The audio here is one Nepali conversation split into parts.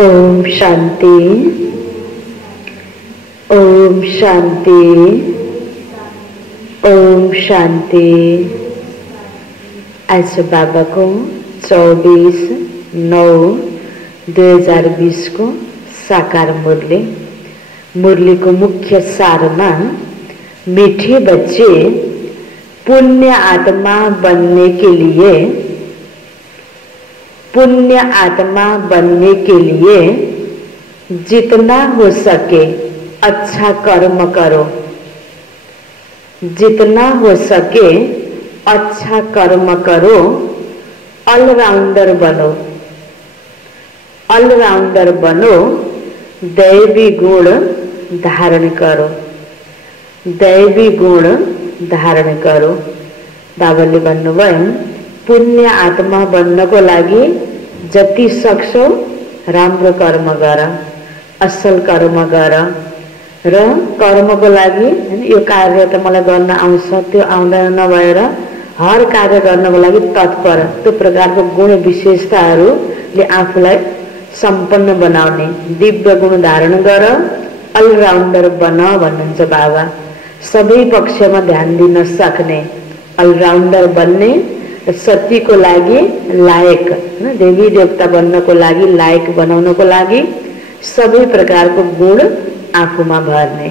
ओम शांति। ओम शांति। ओम शांति। आज बाबा को 24/9/2020 को साकार मुरली को मुख्य सार में मीठे बच्चे पुण्य आत्मा बनने के लिए जितना हो सके अच्छा कर्म करो। जितना हो सके अच्छा कर्म करो। ऑलराउंडर बनो। दैवी गुण धारण करो। बाबाले भन्नुभयो पुण्य आत्मा बन्नको लागि जति सक्छौ राम्रो कर्म गर, असल कर्म गर र कर्मको लागि यो कार्य त मलाई गर्न आउँछ त्यो आउँदैन नभएर हर कार्य गर्नको लागि तत्पर त्यो प्रकारको गुण विशेषताहरूले आफूलाई सम्पन्न बनाउने दिव्य गुण धारण गर, अलराउन्डर बन भन्नुहुन्छ बाबा। सबै पक्षमा ध्यान दिन सक्ने अलराउन्डर बन्ने, सत्यको लागि लायक, देवी देवता बन्नको लागि लायक बनाउनको लागि सबै प्रकारको गुण आफूमा भर्ने।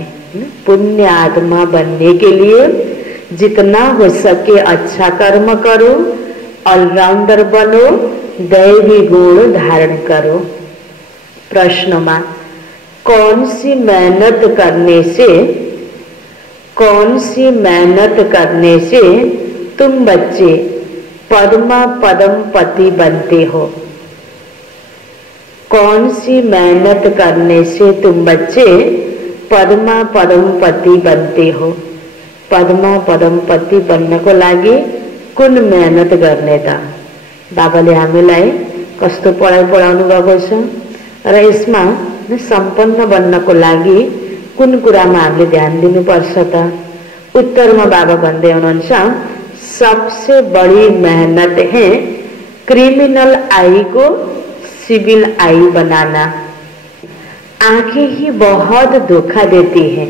पुण्य आत्मा बनने के लिए जितना हो सके अच्छा कर्म करो, ऑलराउंडर बनो, दैवी गुण धारण करो। प्रश्नमा कौन सी मेहनत करने से तुम बच्चे पद्मा पदम पति बनते हो? कौन सी मेहनत करने से तुम बच्चे पद्मा पदम पति बनते हो? पद्मा पदम पति बन्नको लागि कुन मेहनत गर्ने त? बाबाले हामीलाई कस्तो पढाइ पढाउनु भएको छ र यसमा सम्पन्न बन्नको लागि कुन कुरामा हामीले ध्यान दिनुपर्छ त? उत्तरमा बाबा भन्दै हुनुहुन्छ सबसे बड़ी मेहनत है क्रिमिनल आई को सिविल आई बनाना। आंखें ही बहुत धोखा देती हैं।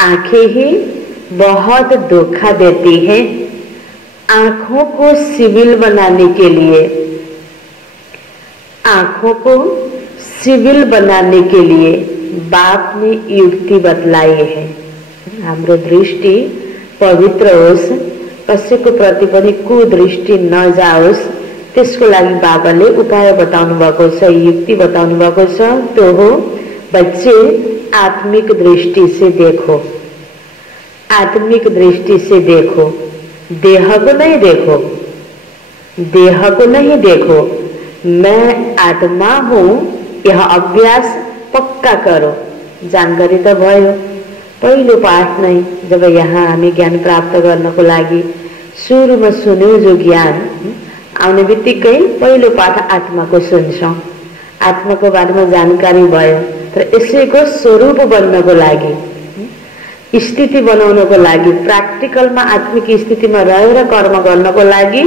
आंखों को सिविल बनाने के लिए बाप ने युक्ति बतलाई है। हाम्रो दृष्टि पवित्र होस्, कसैको प्रति पनि कुदृष्टि नजाओस्, त्यसको लागि बाबाले उपाय बताउनु भएको छ, युक्ति बताउनु भएको छ। त्यो हो बच्चे आत्मिक दृष्टि से देखो। देह को नहीं देखो। मैं आत्मा हूँ यह अभ्यास पक्का करो। जानकारी त भयो पहिलो पाठ नै। जब यहाँ हामी ज्ञान प्राप्त गर्नको लागि सुरुमा सुन्यौं जो ज्ञान आउने बित्तिकै पहिलो पाठ आत्माको सुन्छौं। आत्माको बारेमा जानकारी भयो, तर यसैको स्वरूप बन्नको लागि, स्थिति बनाउनको लागि, प्र्याक्टिकलमा आत्मिक स्थितिमा रहेर कर्म गर्नको लागि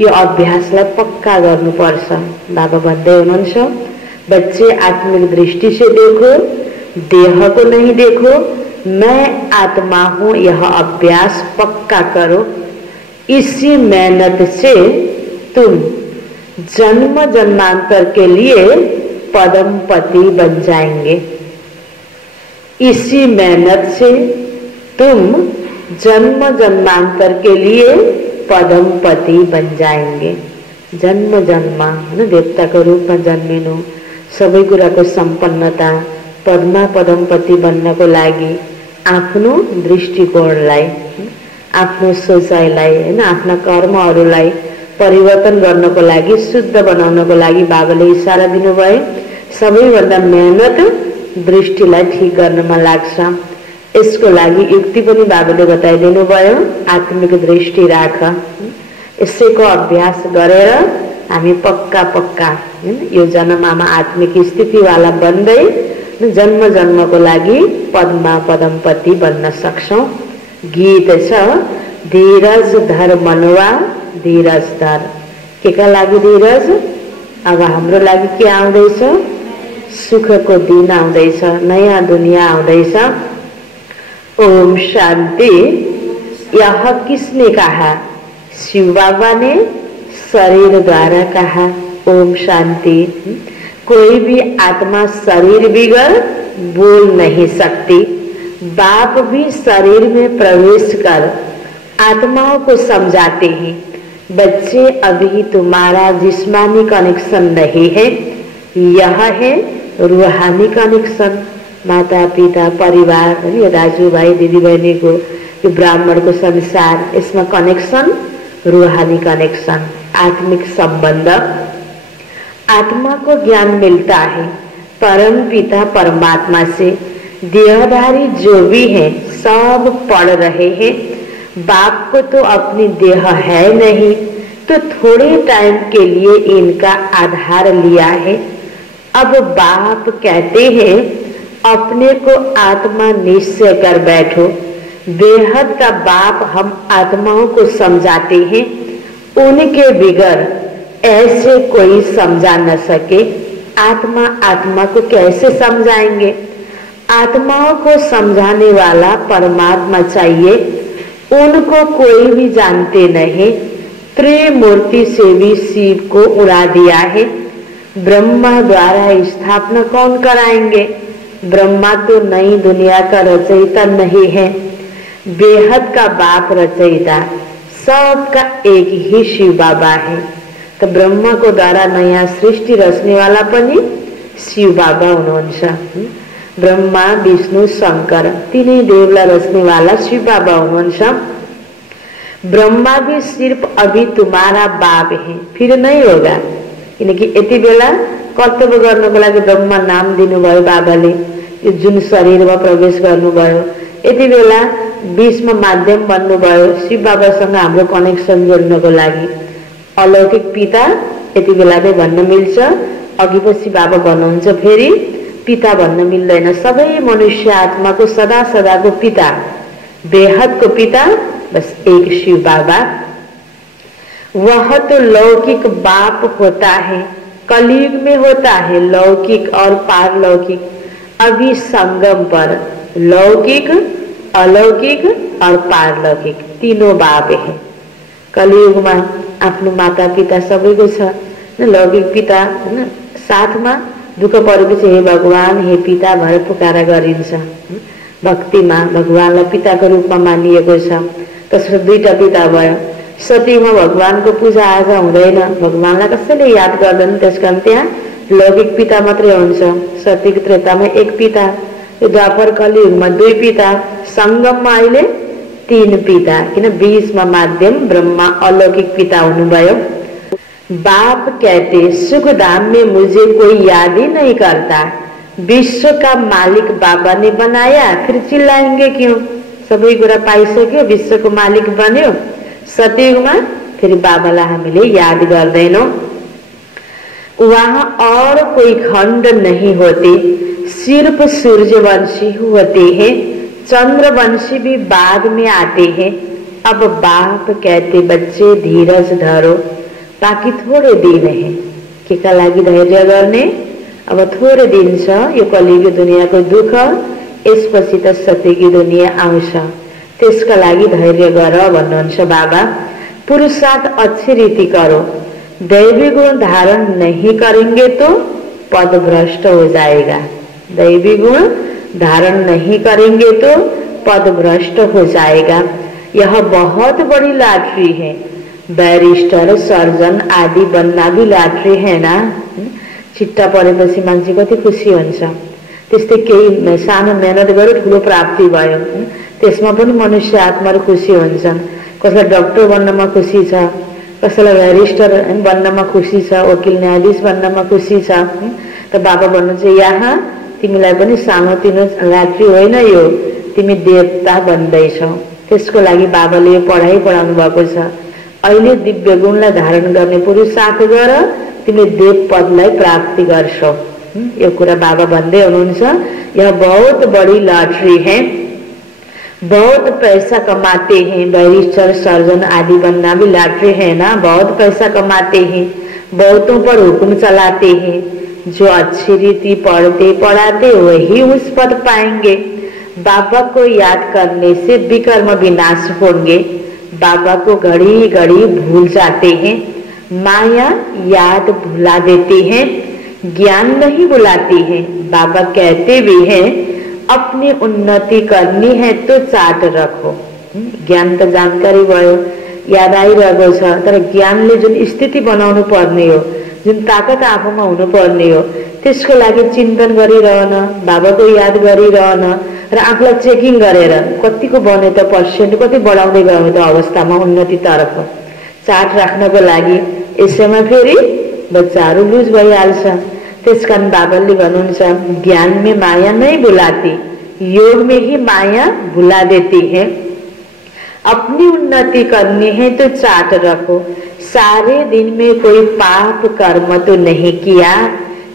यो अभ्यासलाई पक्का गर्नुपर्छ। बाबा भन्दै हुनुहुन्छ बच्चे आत्मिक दृष्टि से देखो, देह को नहीं देखो। मैं आत्मा हूँ यह अभ्यास पक्का करो। इसी मेहनत से तुम जन्म जन्मांतर के लिए पदम पति बन जाएंगे। इसी मेहनत से तुम जन्म जन्मांतर के लिए पदम पति बन जाएंगे। जन्म देवताको रूपमा जन्मिनु, सबै कुराको सम्पन्नता, पद्मा पदम पति बन्नको लागि आफ्नो दृष्टिकोणलाई, आफ्नो सोचाइलाई, आफ्ना कर्महरूलाई परिवर्तन गर्नको लागि, शुद्ध बनाउनको लागि बाबाले इशारा दिनुभयो। सबैभन्दा मेहनत दृष्टिलाई ठीक गर्नमा लाग्छ। यसको लागि युक्ति पनि बाबाले बताइदिनु भयो। आत्मिक दृष्टि राख। यसैको अभ्यास गरेर हामी पक्का यो जन्ममा आत्मिक स्थितिवाला बन्दै जन्म जन्मको लागि पद्मा पदमपति बन्न सक्छौं। गीत छ धीरज धर मनवा धीरज धर। के का लागि धीरज? अब हाम्रो लागि के आउँदैछ? सुखको दिन आउँदैछ, नयाँ दुनियाँ आउँदैछ। ओम शांति। यह किसने कहा? शिव बाबा ने शरीर द्वारा कहा। ओम शांति। कोई भी आत्मा शरीर बिगर बोल नहीं सकती। बाप भी शरीर में प्रवेश कर आत्माओं को समझाते हैं, बच्चे अभी तुम्हारा जिस्मानी कनेक्शन नहीं है, यह है रूहानी कनेक्शन। माता पिता परिवार, दाजु भाई दिदी बहनी को, यो ब्राह्मण को संसार, इसमें कनेक्शन रूहानी कनेक्शन, आत्मिक संबंध। आत्मा को ज्ञान मिलता है परम पिता परमात्मा से। देहधारी जो भी है सब पढ़ रहे हैं। बाप को तो अपनी देह है नहीं, तो थोड़े टाइम के लिए इनका आधार लिया है। अब बाप कहते हैं अपने को आत्मा निश्चय कर बैठो। बेहद का बाप हम आत्माओं को समझाते हैं, उनके बिगर ऐसे कोई समझा न सके। आत्मा आत्मा को कैसे समझाएंगे? आत्माओं को समझाने वाला परमात्मा चाहिए, उनको कोई भी जानते नहीं। त्रिमूर्ति से भी शिव को उड़ा दिया है। ब्रह्मा द्वारा स्थापना कौन कराएंगे? ब्रह्मा तो नई दुनिया का रचयिता नहीं है, बेहद का बाप रचयिता, सबका एक ही शिव बाबा है। तो ब्रह्मा को द्वारा नया सृष्टि रचने वाला पनि शिव बाबा हुनुहुन्छ। ब्रह्मा विष्णु शंकर तीनों देवला रचने वाला शिव बाबा हुनुहुन्छ। ब्रह्मा भी सिर्फ अभी तुम्हारा बाप है, फिर नहीं होगा। किनकि यति बेला कर्तव्य गर्नको लागि ब्रह्मा नाम दिनुभयो बाबाले, यो जुन शरीरमा प्रवेश गर्नुभयो। यति बेला बीचमा माध्यम बन्नुभयो शिव बाबासँग हाम्रो कनेक्सन जोड्नको लागि। अलौकिक पिता यति बेला नै भन्न मिल्छ, अघि पछि बाबा भन्नुहुन्छ फेरि पिता भन्न मिल्दैन। सबै मनुष्य आत्मा को सदा सदा को पिता, बेहद को पिता बस एक शिव बाबा। वह तो लौकिक बाप होता है, कलयुग में होता है लौकिक और पारलौकिक। अभी संगम पर लौकिक, अलौकिक और पारलौकिक तीनों बाप है। कलयुग में आफ्नो माता पिता सबैको छ, लौकिक पिता हैन, साथमा दुःख परेपछि हे भगवान हे पिता भनेर पुकारा गरिन्छ। भक्तिमा भगवानलाई पिताको रूपमा मानिएको छ। त्यसपछि दुईटा पिता भयो। सतीमा भगवानको पूजा आजा हुँदैन, भगवानलाई कसैले याद गर्दैन, त्यसकारण त्यहाँ लौकिक पिता मात्रै हुन्छ। सतीको त्रेतामा एक पिता, यो द्वापर कलियुगमा दुई पिता, संगममा अहिले तीन पिता, किन बीचमा माध्यम ब्रह्मा अलौकिक पिता हुनुभयो। बाप कहते सुखधाम में मुझे कोई याद ही नहीं करता, विश्व का मालिक बाबा ने बनाया, फिर चिल्लाएंगे क्यों? सबै कुरा पाइसक्यो, विश्वको मालिक बन्यो। सतयुगमा फेरि बाबालाई हामीले याद गर्दैनौं। वहां और कोई खंड नहीं होते, सिर्फ सूर्यवंशी होते हैं, चंद्रवंशी भी बाद में आते हैं। अब बाप कहते बच्चे धीरज धरो, बाकी थोड़े दिन है। केका लागि धैर्य गर्ने? अब थोड़े दिन छ, यो कलियुगी दुनियाँको दुःख, यसपछि त सत्यकी दुनियाँ आउँछ, त्यसका लागि धैर्य गर भन्नुहुन्छ बाबा। पुरुषार्थ अच्छी रीति करो, दैवी गुण धारण नहीं करेंगे तो पद भ्रष्ट हो जाएगा। दैवी गुण धारण नहीं करेंगे तो पद भ्रष्ट हो जाएगा। यह बहुत बड़ी लॉटरी है, बैरिस्टर सर्जन आदि बनना भी लॉटरी है ना। चिट्टा परेपछि मान्छे कति खुसी हुन्छ। त्यस्तै केही सानो मेहनत गरे ठुलो प्राप्ति भयो, त्यसमा पनि मनुष्य आत्माहरू खुसी हुन्छन्। कसैलाई डाक्टर बन्नमा खुसी छ, कसैलाई बैरिस्टर बन्नमा खुसी छ, वकिल न्यायाधीश बन्नमा खुसी छ। त बाबा भन्नुहुन्छ यहाँ तिमीलाई पनि सानोतिनो लॉटरी होइन यो, तिमी देवता बन्दैछौ। त्यसको लागि बाबाले यो पढाइ पढाउनु भएको छ। अहिले दिव्य गुणलाई धारण गर्ने पुरुषार्थ गर, तिमीले देव पदलाई प्राप्ति गर्छौ। यो कुरा बाबा भन्दै हुनुहुन्छ। यह बहुत बड़ी लॉटरी है, बहुत पैसा कमाते हैं, बैरिस्टर सर्जन आदि बनना भी लॉटरी है ना, बहुत पैसा कमाते हैं। बहुतों पर हुक्म चलाते हैं, जो अच्छी रीति पढ़ते पढ़ाते वही उस पद पाएंगे। बाबा को याद करने से विकर्म विनाश होंगे। बाबा को घड़ी घड़ी भूल जाते हैं। माया याद भुला देती है, ज्ञान नहीं बुलाती है। बाबा कहते भी हैं अपनी उन्नति करनी है तो चाट रखो। ज्ञान तो जानकारी भयो, याद आइरहेको छ, तर ज्ञानले जुन स्थिति बनाउनु पर्ने हो, जुन ताकत आफूमा हुनु पर्ने हो, त्यसको लागि चिन्तन गरिरहन, बाबाको याद गरिरहन र आफूलाई चेकिङ गरेर कतिको बने त पर्सेन्ट, कति बढाउँदै गयो त अवस्थामा उन्नतितर्फ चाट राख्नको लागि यसैमा फेरि बच्चाहरू लुज भइहाल्छ। त्यसकारण बाबाले भन्नुहुन्छ ज्ञान में माया नहीं बुलाती, योग में ही माया भुला देती है। अपनी उन्नति करनी है तो चाट रखो। सारे दिन में कोई पाप कर्म तो नहीं किया,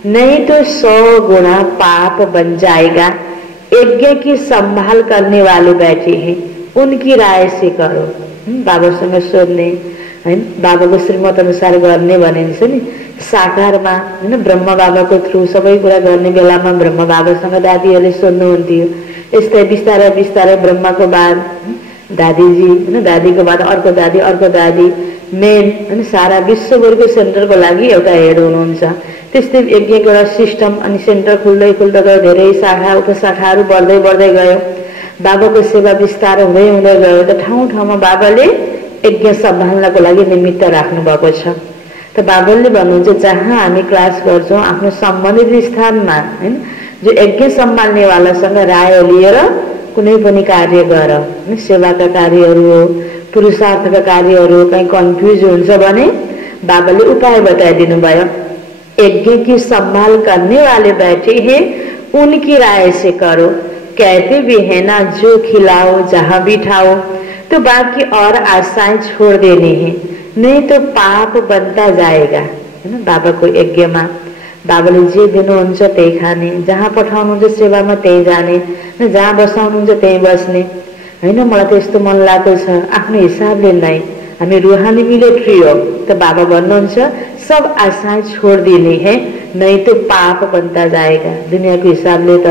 नहीं तो 100 गुना पाप बन जाएगा। यज्ञ की संभाल करने वाले बैठे हैं, उनकी राय से करो। बाबासँग सोध्ने हैन, बाबाको श्रीमत अनुसार गर्ने भनिन्छ नि। साकारमा हैन ब्रह्म बाबाको थ्रु सबै कुरा गर्ने बेलामा ब्रह्म बाबासँग दादीहरूले सोध्नुहुन्थ्यो। यस्तै बिस्तारै बिस्तारै ब्रह्मको बाद दादीजी हैन, दादीको बाद अर्को दादी मेन हैन, सारा विश्वभरको सेन्टरको लागि एउटा हेड हुनुहुन्छ। त्यस्तै यज्ञको एउटा सिस्टम अनि सेन्टर खुल्दै खुल्दै गयो, धेरै शाखा उपशाखाहरू बढ्दै बढ्दै गयो। बाबाको सेवा विस्तार हुँदै हुँदै गयो त ठाउँ ठाउँमा बाबाले यज्ञ सम्हाल्नको लागि निमित्त राख्नु भएको छ। त बाबाले भन्नुहुन्छ जहाँ हामी क्लास गर्छौँ आफ्नो सम्बन्धित स्थानमा हैन, जो यज्ञ सम्हाल्नेवालासँग राय लिएर कुनै पनि कार्य गर। सेवाका कार्यहरू हो, पुरुषार्थका कार्यहरू हो, कहीँ कन्फ्युज हुन्छ भने बाबाले उपाय बताइदिनु भयो। यज्ञ की संभाल करने वाले बैठे हैं, उनकी राय से करो। कहते भी है ना जो खिलाओ जहाँ बिठाओ, तो बाकी और आशाएं छोड़ देनी है, नहीं तो पाप बनता जाएगा। है ना, बाबाको यज्ञमा बाबाले जे दिनुहुन्छ त्यही खाने, जहाँ पठाउनुहुन्छ सेवामा त्यही जाने, जहाँ बसाउनुहुन्छ त्यही बस्ने। हैन, मलाई त यस्तो मन लागेको छ आफ्नो हिसाबले नै हामी रूहानी मिलिट्री हो। त बाबा भन्नुहुन्छ सब आशाएं छोड़ देनी है, नहीं तो पाप बनता जाएगा। दुनियाँको हिसाबले त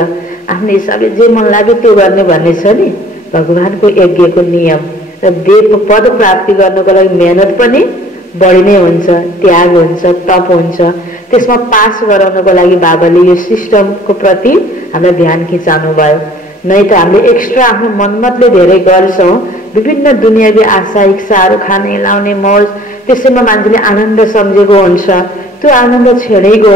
आफ्नो हिसाबले जे मन लाग्यो त्यो गर्ने भन्ने छ नि भगवानको यज्ञको नियम। र देव पद प्राप्ति गर्नको लागि मेहनत पनि बढी नै हुन्छ, त्याग हुन्छ, तप हुन्छ। त्यसमा पास गराउनको लागि बाबाले यो सिस्टमको प्रति हामीलाई ध्यान खिचाउनु भयो। नै त हामीले एक्स्ट्रा आफ्नो मनमतले धेरै गर्छौँ, विभिन्न दुनियावी आशा इच्छाहरू खाने लाउने मौज, त्यसैमा मान्छेले आनन्द सम्झेको हुन्छ। त्यो आनन्द छेडेको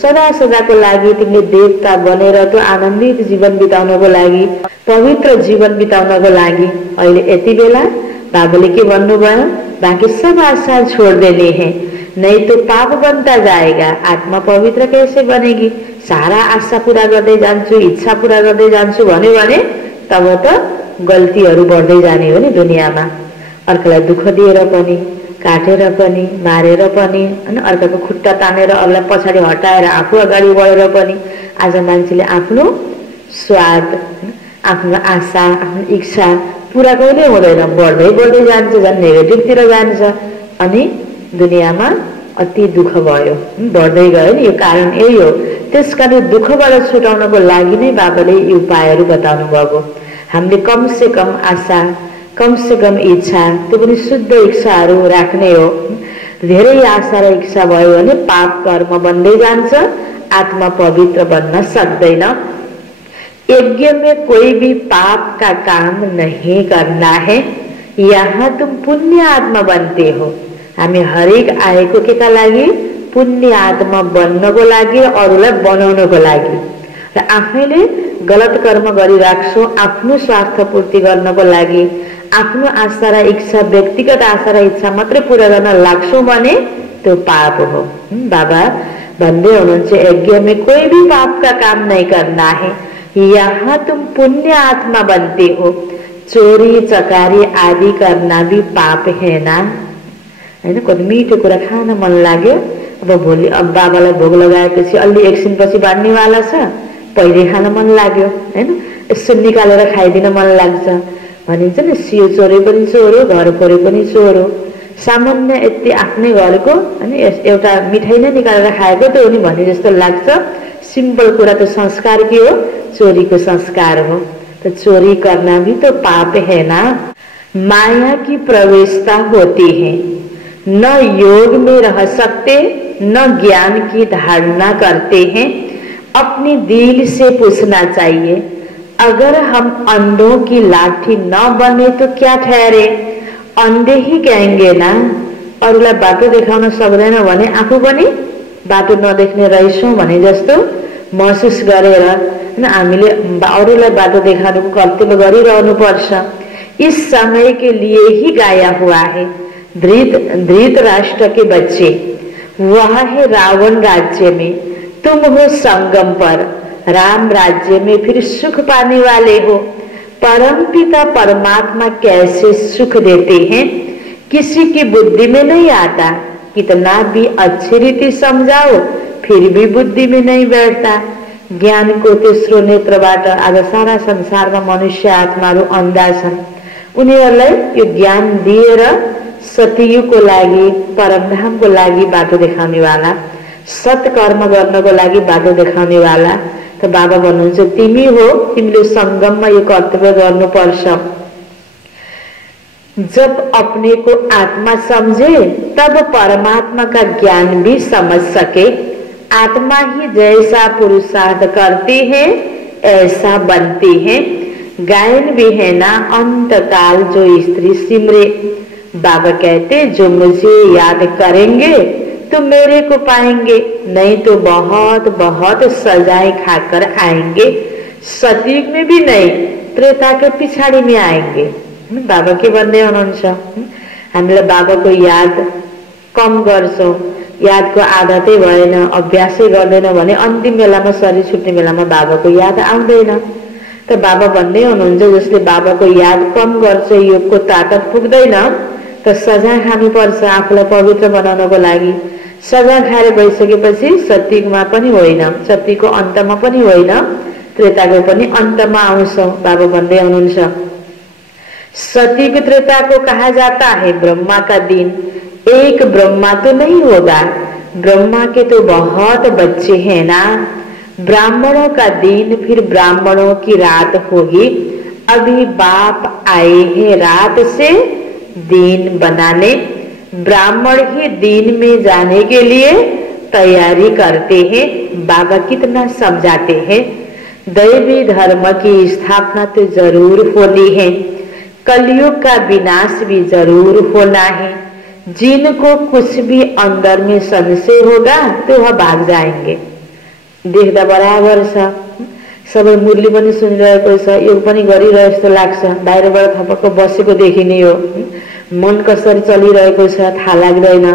सदा सदाको लागि तिमीले देवता बनेर त्यो आनन्दित जीवन बिताउनको लागि, पवित्र जीवन बिताउनको लागि अहिले यति बेला बाबाले के भन्नुभयो, बाँकी सब आशा छोड़ देने हैं, नहीं तो पाप बनता जाएगा। आत्मा पवित्र कैसे बनेगी? सारा आशा पूरा गर्दै जान्छु, इच्छा पूरा गर्दै जान्छु भन्यो भने तब त गल्तीहरू बढ्दै जाने हो नि दुनियाँमा। अर्कालाई दुःख दिएर पनि, काटेर पनि, मारेर पनि, अनि अर्काको खुट्टा तानेर अरूलाई पछाडि हटाएर आफू अगाडि बढेर पनि आज मान्छेले आफ्नो स्वाद, आफ्नो आशा, आफ्नो इच्छा पूरा कहिले हुँदैन, बढ्दै बढ्दै जान्छ, झन् नेगेटिभतिर जान्छ। अनि दुनियाँमा अति दुःख भयो, बढ्दै गयो नि। यो कारण यही हो। त्यसकारण दुःखबाट छुटाउनको लागि नै बाबाले यी उपायहरू बताउनु भएको। हामीले कम से कम आशा, कम से कम इच्छा, त्यो पनि शुद्ध इच्छाहरू राख्ने हो। धेरै आशा र इच्छा भयो भने पाप कर्म बन्दै जान्छ, आत्मा पवित्र बन्न सक्दैन। यज्ञ में कोई भी पाप का काम नहीं करना है, यहाँ तुम पुण्य आत्मा बनते हो। हामी हरेक आएको केका लागि? पुण्य आत्मा बन्नको लागि, अरूलाई बनाउनको लागि। र आफैले गलत कर्म गरिराख्छौँ आफ्नो स्वार्थ पूर्ति गर्नको लागि, आफ्नो आशा र इच्छा, व्यक्तिगत आशा र इच्छा मात्रै पूरा गर्न लाग्छौँ भने त्यो पाप हो। बाबा भन्दै हुनुहुन्छ यज्ञ में कोई भी पाप का काम नहीं करना है, यहाँ तुम पुण्य आत्मा बनते हो। चोरी चकारी आदि करना भी पाप है ना। हैन, कति मिठो कुरा खान मन लाग्यो, अब भोलि अब बाबालाई भोग लगाएपछि अलि एकछिनपछि बाँड्नेवाला छ, पहिले खान मन लाग्यो हैन, यसो निकालेर खाइदिन मन लाग्छ। भनिन्छ नि सियो चोरे पनि चोर हो, घर फोरे पनि चोर हो। सामान्य यति आफ्नै घरको हैन एउटा मिठाई नै निकालेर खाएको त हो नि भन्ने जस्तो लाग्छ। सिंपल कुरा तो संस्कार की हो, चोरी को संस्कार हो। तो चोरी करना भी तो पाप है ना। माया की प्रवेशता होती है, न योग में रह सकते न ज्ञान की धारणा करते हैं। अपने दिल से पूछना चाहिए, अगर हम अंधों की लाठी न बने तो क्या ठहरे? अंधे ही कहेंगे ना। अरूलाई बाटो देखाउन सक्दैन भने आफू पनि बाटो नदेख्ने रहेछौं भने जस्तो महसुस गरेर हैन हामीले अरूलाई बाटो देखाउनुको कर्तव्य गरिरहनु पर्छ। इस समय के लिए ही गाया हुआ है। धृतराष्ट्र के बच्चे, वह है रावण राज्य में, तुम हो संगम पर, राम राज्य में फिर सुख पाने वाले हो। परमपिता परमात्मा कैसे सुख देते हैं किसी की बुद्धि में नहीं आता। कितना भी अच्छी रीति समझाओ फिर भी बुद्धि में नहीं बैठता। ज्ञान को तेस्रो नेत्रबाट आज सारा संसारमा मनुष्य आत्माहरू अन्धा छन्। उनीहरूलाई यो ज्ञान दिएर सतयुगको लागि परमधामको लागि बाटो देखाउने वाला, सत्कर्म गर्नको लागि बाटो देखाउने वाला त बाबा भन्नुहुन्छ तिमी हो, तिमीले संगममा यो कर्तव्य गर्नुपर्छ। जब अपने को आत्मा समझे तब परमात्मा का ज्ञान भी समझ सके। आत्मा ही जैसा पुरुषार्थ करती है ऐसा बनती है। गायन भी है ना, अंतकाल जो स्त्री सिमरे। बाबा कहते जो मुझे याद करेंगे तो मेरे को पाएंगे, नहीं तो बहुत बहुत सजाएं खाकर आएंगे। सतयुग में भी नहीं, त्रेता के पिछाड़ी में आएंगे। बाबा के भन्ने हुनुहुन्छ हामीलाई बाबाको याद कम गर्छौं, यादको आदतै भएन, अभ्यासै गर्दैन भने अन्तिम बेलामा शरीर छुट्ने बेलामा बाबाको याद आउँदैन। त बाबा भन्ने हुनुहुन्छ जसले बाबाको याद कम गर्छ योगको ताकत पुग्दैन त सजाय खानुपर्छ आफूलाई पवित्र बनाउनको लागि। सजाय खाएर गइसकेपछि सत्ययुगमा पनि होइन, सत्यको अन्तमा पनि होइन, त्रेताको पनि अन्तमा आउँछ। बाबा भन्दै हुनुहुन्छ सतयुग त्रेता को कहा जाता है ब्रह्मा का दिन। एक ब्रह्मा तो नहीं होगा, ब्रह्मा के तो बहुत बच्चे हैं ना। ब्राह्मणों का दिन फिर ब्राह्मणों की रात होगी। अभी बाप आए हैं रात से दिन बनाने। ब्राह्मण ही दिन में जाने के लिए तैयारी करते हैं। बाबा कितना समझाते हैं, दैवी धर्म की स्थापना तो जरूर होनी है, कलयुग का विनाश भी जरूर होना है। जिनको कुछ भी अंदर में संशय होगा तो वह भाग जाएंगे। देख्दा बराबर छ, सबै मुरली पनि सुनिरहेको छ, योग पनि गरिरहेको जस्तो लाग्छ, बाहिरबाट थपक्क बसेको देखिने हो, मन कसरी चलिरहेको छ थाहा लाग्दैन।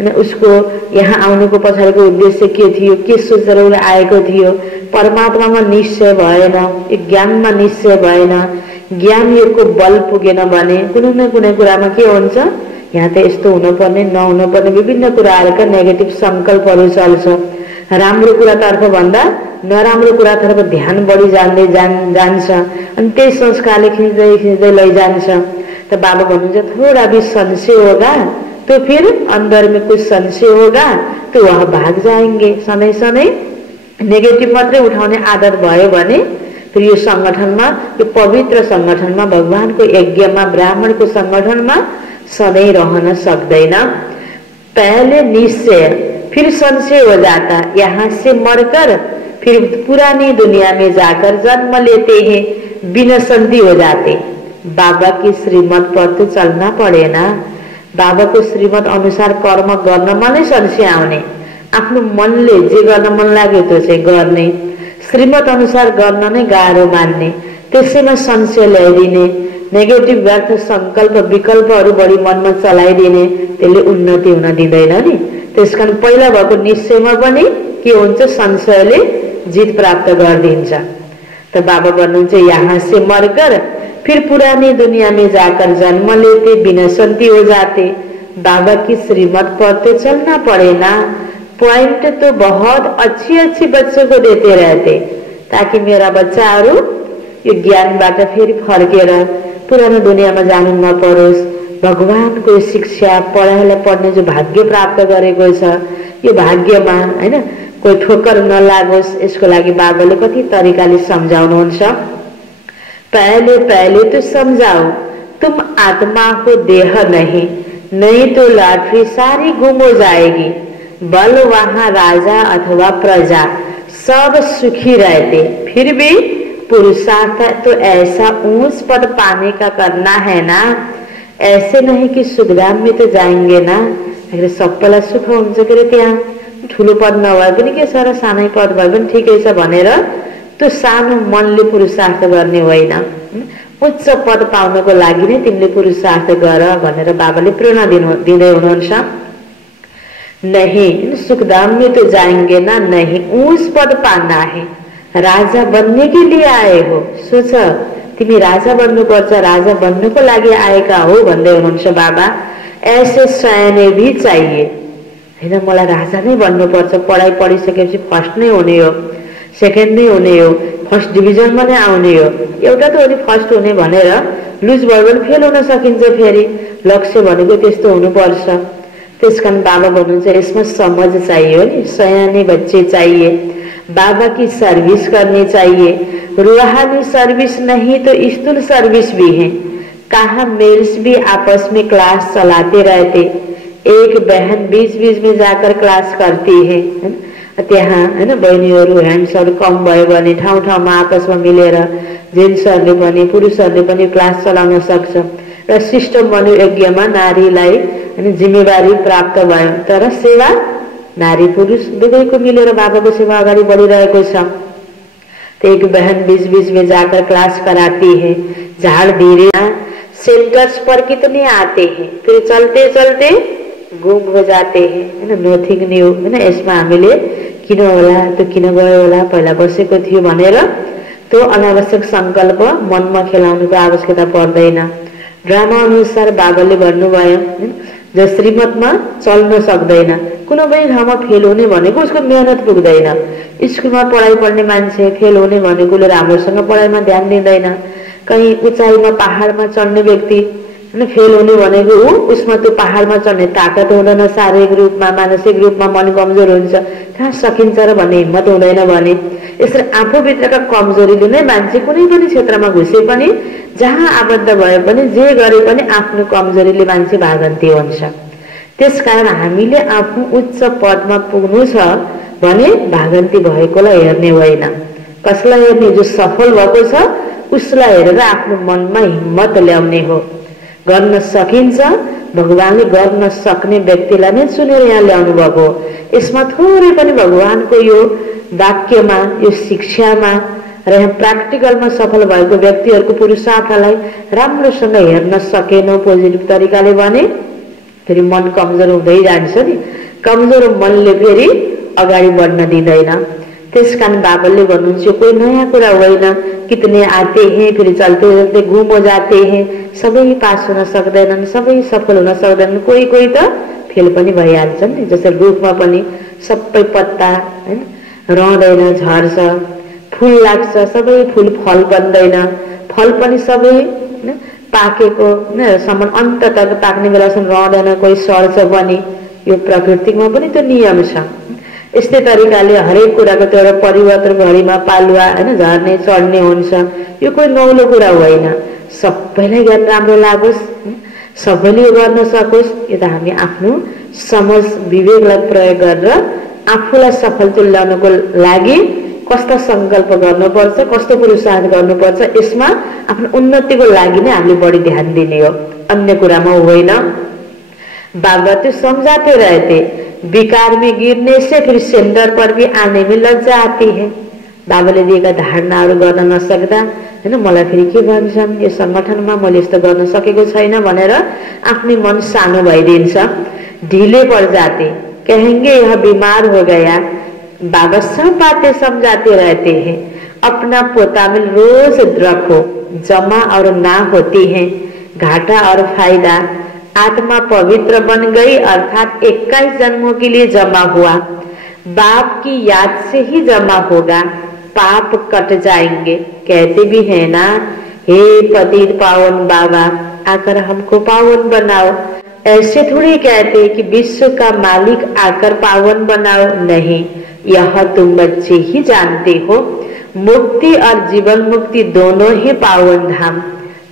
अनि उसको यहाँ आउनुको पछाडिको उद्देश्य के थियो, के सोचेर उले आएको थियो, परमात्मामा निश्चय भएन, ज्ञानमा निश्चय भएन, ज्ञान योगको बल पुगेन भने कुनै न कुनै कुरामा के हुन्छ, यहाँ त यस्तो हुनुपर्ने नहुनुपर्ने विभिन्न कुराहरूका नेगेटिभ संकल्पहरू चल्छ। राम्रो कुरातर्फ भन्दा नराम्रो कुरातर्फ ध्यान बढी जान्छ अनि त्यही संस्कारले खिच्दै लैजान्छ। तो बाबा भन्नुहुन्छ थोड़ा भी संशय होगा तो फिर अंदर में कुछ संशय होगा तो वह भाग जाएंगे। सधैँ सधैँ नेगेटिभ मात्रै उठाउने आदत भयो भने फिर यो संगठनमा, यो पवित्र संगठनमा, भगवानको यज्ञमा, ब्राह्मणको संगठनमा सधैँ रहन सक्दैन। पहले निश्चय फिर संशय हो जाता, यहाँ से मरकर फिर पुरानी दुनिया में जाकर जन्म लेते हैं, विनशंति हो जाते। बाबा की श्रीमत पर तो चलना पड़े ना। बाबा को श्रीमत अनुसार कर्म गर्न मनै संशय आउने, आफ्नो मनले जे गर्न मन लाग्यो त्यो चाहिँ गर्ने, श्रीमत अनुसार गर्न नै गाह्रो मान्ने, त्यसैमा संशय ल्याइदिने, नेगेटिभ व्यर्थ संकल्प विकल्पहरू बढी मनमा चलाइदिने, त्यसले उन्नति हुन दिँदैन नि। त्यसकारण पहिला भएको निश्चयमा पनि के हुन्छ, संशयले जित प्राप्त गरिदिन्छ। तो बाबा भन्नुहुन्छ यहाँ से मरकर फिर पुरानी दुनिया में जाकर जन्म लेते, विनशंति हो जाते। बाबा की श्रीमत पर तो चलना पड़े ना। पॉइंट तो बहुत अच्छी अच्छी बच्चों को देते रहते ताकि मेरा बच्चाहरू यो ज्ञानबाट फेरि फर्केर पुरानो दुनियाँमा जानु नपरोस् भगवान को शिक्षा पढाइलाई पढ्ने जो भाग्य प्राप्त गरेको छ, यो भाग्यमा हैन कोही ठोकर नलागोस् यसको लागि बाबाले कति तरिकाले सम्झाउनुहुन्छ। पहले तो समझाओ तुम आत्मा को देह नहीं तो लॉटरी सारी गुम हो जाएगी। बल वहाँ राजा अथवा प्रजा सब सुखी रहते, फिर भी पुरुषार्थ तो ऐसा ऊंच पद पाने का करना है ना। ऐसे नहीं कि सुखधाम में तो जाएंगे ना, सबैलाई सुख हुन्छ के अरे त्यहाँ ठुलो पद नभए पनि के छ र, सानै पद भए पनि ठिकै छ भनेर त्यो सानो मनले पुरुषार्थ गर्ने होइन। उच्च पद पाउनको लागि नै तिमीले पुरुषार्थ गर भनेर बाबाले प्रेरणा दिँदै हुनुहुन्छ। नहीं सुखधाम में तो जाएंगे ना, नहीं ऊंच पद पाना है, राजा बनने के लिए आए हो। सोच तिमी राजा बन्नुपर्छ, राजा बन्नको लागि आएका हो भन्दै हुनुहुन्छ बाबा। ऐसे सैन्य भी चाहिए हैन, मलाई राजा नै बन्नुपर्छ, पढाइ पढिसकेपछि फर्स्ट नै हुने हो, सेकेन्ड नै हुने हो, फर्स्ट डिभिजनमा नै आउने हो। एउटा त अलि फर्स्ट हुने भनेर लुज भयो भने फेल हुन सकिन्छ, फेरि लक्ष्य भनेको त्यस्तो हुनुपर्छ। त्यसकारण बाबा भन्नुहुन्छ यसमा समझ चाहिए नि, सयाने बच्चे चाहिए, बाबा की सर्विस करनी चाहिए। रूहानी सर्विस नहीं तो स्थूल सर्विस भी है। कहा मेल्स भी आपस में क्लास चलाते रहते, एक बहन बीच बीच में जाकर क्लास करती है। त्यहाँ हैन बहिनीहरू ह्यान्ड्सहरू कम भयो भने ठाउँ ठाउँमा आपसमा मिलेर जेन्ट्सहरूले पनि पुरुषहरूले पनि क्लास चलाउन सक्छ र सिस्टम बन्यो यज्ञमा नारीलाई हैन जिम्मेवारी प्राप्त भयो। तर सेवा नारी पुरुष दुवैको मिलेर बाबाको सेवा अगाडि बढिरहेको छ। तो एक बहन बीच बीच में जाकर क्लास कराती है। झाड़ धीरे सेंटर्स पर कितने आते हैं, फिर चलते चलते गुम हो जाते हैं हैन, नथिङ न्यू हैन। यसमा हामीले किन होला त्यो किन गयो होला, पहिला बसेको थियो भनेर त्यो अनावश्यक संकल्प मनमा खेलाउनुको आवश्यकता पर्दैन। ड्रामा अनुसार बाबाले भन्नुभयो जो श्रीमतमा चल्न सक्दैन, कुनै पनि ठाउँमा फेल हुने भनेको उसको मेहनत पुग्दैन। स्कुलमा पढाइ पढ्ने मान्छे फेल हुने भनेकोले राम्रोसँग पढाइमा ध्यान दिँदैन। कहीं उचाइमा पहाडमा चढ्ने व्यक्ति हैन फेल हुने भनेको उसमा त्यो पहाडमा चढ्ने ताकत हुँदैन, शारीरिक रूपमा मानसिक रूपमा मन कमजोर हुन्छ, कहाँ सकिन्छ र भन्ने हिम्मत हुँदैन भने यसरी आफूभित्रका कमजोरीले नै मान्छे कुनै पनि क्षेत्रमा घुसे पनि जहाँ आबद्ध भए पनि जे गरे पनि आफ्नो कमजोरीले मान्छे भागन्ती हुन्छ। त्यसकारण हामीले आफू उच्च पदमा पुग्नु छ भने भागन्ती भएकोलाई हेर्ने होइन, कसलाई हेर्ने जो सफल भएको छ उसलाई हेरेर आफ्नो मनमा हिम्मत ल्याउने हो। गर्न सकिन्छ, भगवानले गर्न सक्ने व्यक्तिलाई नै चुनेर यहाँ ल्याउनु भएको। यसमा थोरै पनि भगवानको यो वाक्यमा यो शिक्षामा र यहाँ प्र्याक्टिकलमा सफल भएको व्यक्तिहरूको पुरुषार्थलाई राम्रोसँग हेर्न सकेनौं पोजिटिभ तरिकाले भने फेरि मन कमजोर हुँदै जान्छ नि। कमजोर मनले फेरि अगाडि बढ्न दिँदैन। त्यसकारण बाबाले भन्नुहुन्छ कोही नयाँ कुरा होइन, कितने आते हैं फिर चलते चलते गुम हो जाते हैं। सबै पास हुन सक्दैनन्, सबै सफल हुन सक्दैनन्, कोही कोही त फेल पनि भइहाल्छन् नि। जस्तै रुखमा पनि सबै पत्ता हैन रहँदैन, झर्छ, फूल लाग्छ, सबै फूल फल बन्दैन, फल पनि सबै पाकेको सम्म अन्त तक पाक्ने बेलासम्म रहँदैन, कोही सर्छ पनि। यो प्रकृतिमा पनि त्यो नियम छ। यस्तै तरिकाले हरेक कुराको त्यो एउटा परिवर्तन घडीमा पालुवा हैन झर्ने चढ्ने हुन्छ। यो कोही नौलो कुरा होइन, सबैलाई ज्ञान राम्रो लागोस्, सबैले यो गर्न सकोस्। यो त हामी आफ्नो समझ विवेकलाई प्रयोग गरेर आफूलाई सफल तुल्याउनको लागि कस्ता संकल्प गर्नुपर्छ, कस्तो पुरुषार्थ गर्नुपर्छ, यसमा आफ्नो उन्नतिको लागि नै हामीले बढी ध्यान दिने हो, अन्य कुरामा होइन। बाबा तो समझाते रहते, विकार में गिरने से फिर सेंटर पर भी आने में लज्जा आती है। बाबाले दिएका धारणाहरू गर्न नसक्दा हैन मलाई फेरि के भन्छन्, यो संगठनमा मैले यस्तो गर्न सकेको छैन भनेर आफ्नै मन सानो भइदिन्छ। ढिले पड़ जाते, कहेंगे यह बीमार हो गया। बाबा सब बातें समझाते रहते हैं। अपना पोता में रोज रखो, जमा और ना होती है, घाटा और फायदा। आत्मा पवित्र बन गई अर्थात 21 जन्मों के लिए जमा हुआ, बाप की याद से ही जमा होगा, पाप कट जाएंगे। कहते भी है ना हे पतित पावन बाबा, आकर हमको पावन बनाओ। ऐसे थोड़ी कहते कि विश्व का मालिक आकर पावन बनाओ, नहीं, यह तुम बच्चे ही जानते हो। मुक्ति और जीवन मुक्ति दोनों ही पावन धाम।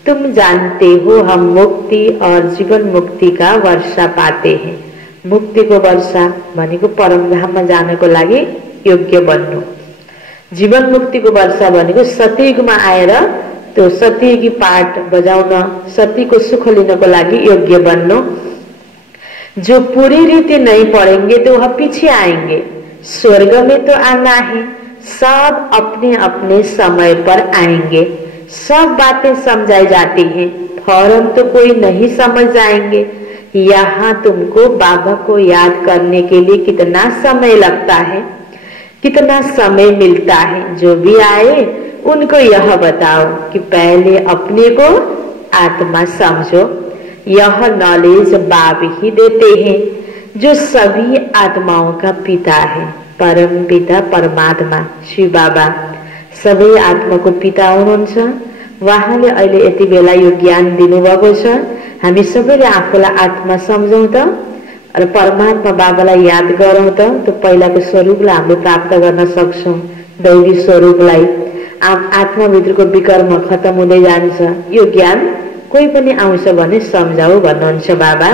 तुम जानते हो हम मुक्ति और जीवन मुक्ति का वर्षा पाते हैं। मुक्ति को वर्षा भनेको परम धाममा जानको लागि योग्य बन्नु, जीवन मुक्ति को वर्षा भनेको सतयुगमा आएर त्यो सतयुगी पाठ बजाउन, सतीको सुख लिनको लागि योग्य बन्नु। जो पूरी रीति नहीं पढ़ेंगे तो वह पीछे आएंगे। स्वर्ग में तो आना है, सब अपने अपने समय पर आएंगे। सब बातें समझाई जाती हैं, फौरन तो कोई नहीं समझ जाएंगे। यहाँ तुमको बाबा को याद करने के लिए कितना समय लगता है, कितना समय मिलता है। जो भी आए उनको यह बताओ कि पहले अपने को आत्मा समझो। यह नॉलेज बाबा ही देते हैं, जो सभी आत्माओं का पिता है। परम पिता परमात्मा शिव बाबा सबै आत्माको पिता हुनुहुन्छ। उहाँले अहिले यति बेला यो ज्ञान दिनुभएको छ। हामी सबैले आफूलाई आत्मा सम्झौँ त र परमात्मा बाबालाई याद गरौँ त त्यो पहिलाको स्वरूपलाई हामीले प्राप्त गर्न सक्छौँ। दैवी स्वरूपलाई आत्माभित्रको विकर्म खत्म हुँदै जान्छ। यो ज्ञान कोही पनि आउँछ भने सम्झाऊ भन्नुहुन्छ बाबा।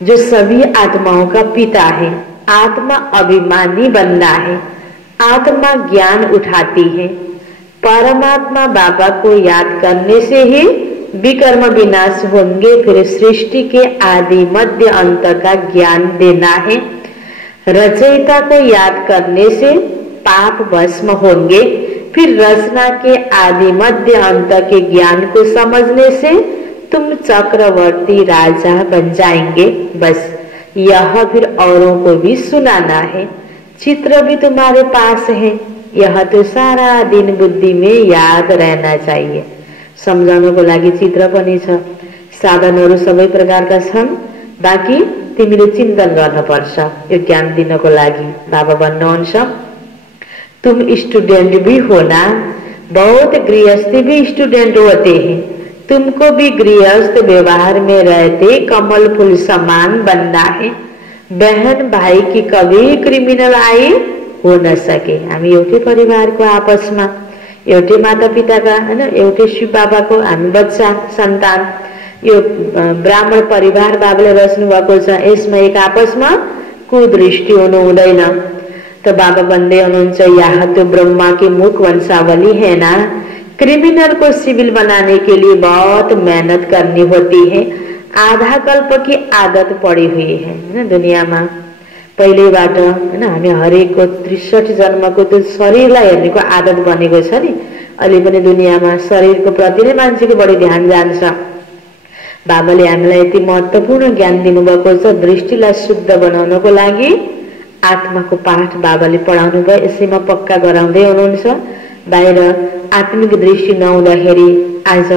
जो सभी आत्माओं का पिता है, आत्मा अभिमानी बंदा है, आत्मा ज्ञान उठाती है। परमात्मा बाबा को याद करने से ही विकर्म विनाश होंगे। फिर सृष्टि के आदि मध्य अंत का ज्ञान देना है। रचयिता को याद करने से पाप भस्म होंगे। फिर रचना के आदि मध्य अंत के ज्ञान को समझने से तुम चक्रवर्ती राजा बन जाएंगे। बस यह फिर औरों को भी सुनाना है। चित्र भी तुम्हारे पास है, यह तो सारा दिन बुद्धि में याद रहना चाहिए। सम्झाउनको लागि चित्र पनि छ, साधनहरू सबै प्रकारका छन्। बाँकी तिमीले चिन्तन गर्नुपर्छ यो ज्ञान दिनको लागि। बाबा भन्नुहुन्छ तुम स्टूडेंट भी हो ना, बहुत गृहस्थ भी स्टूडेंट होते हैं। तुमको भी गृहस्थ व्यवहार में रहते कमल फूल समान बनना है। बहन भाई की कभी क्रिमिनल आई हो न सके। हामी एउटै परिवारको आपसमा, एउटै माता पिताका हैन, एउटै शिव बाबाको हामी बच्चा सन्तान। यो ब्राह्मण परिवार बाबाले रच्नु भएको छ। यसमा एक आपसमा कुदृष्टि हुनु हुँदैन। तो बाबा भन्दै हुनुहुन्छ यहाँ तो ब्रह्मा की मुख वंशावली है ना। क्रिमिनल को सिविल बनाने के लिए बहुत मेहनत करनी होती है। आधा कल्प की आदत पड़ी हुई है दुनिया में पहिलेबाट हैन। हामी हरेकको 63 जन्मको त्यो शरीरलाई हेर्नेको आदत बनेको छ नि। अहिले पनि दुनियामा शरीरको प्रति नै मान्छेको बढी ध्यान जान्छ। बाबाले हामीलाई यति महत्त्वपूर्ण ज्ञान दिनुभएको छ। दृष्टिलाई शुद्ध बनाउनको लागि आत्माको पाठ बाबाले पढाउनु भयो। यसैमा पक्का गराउँदै हुनुहुन्छ। बाहिर आत्मिक दृष्टि नहुँदाखेरि आज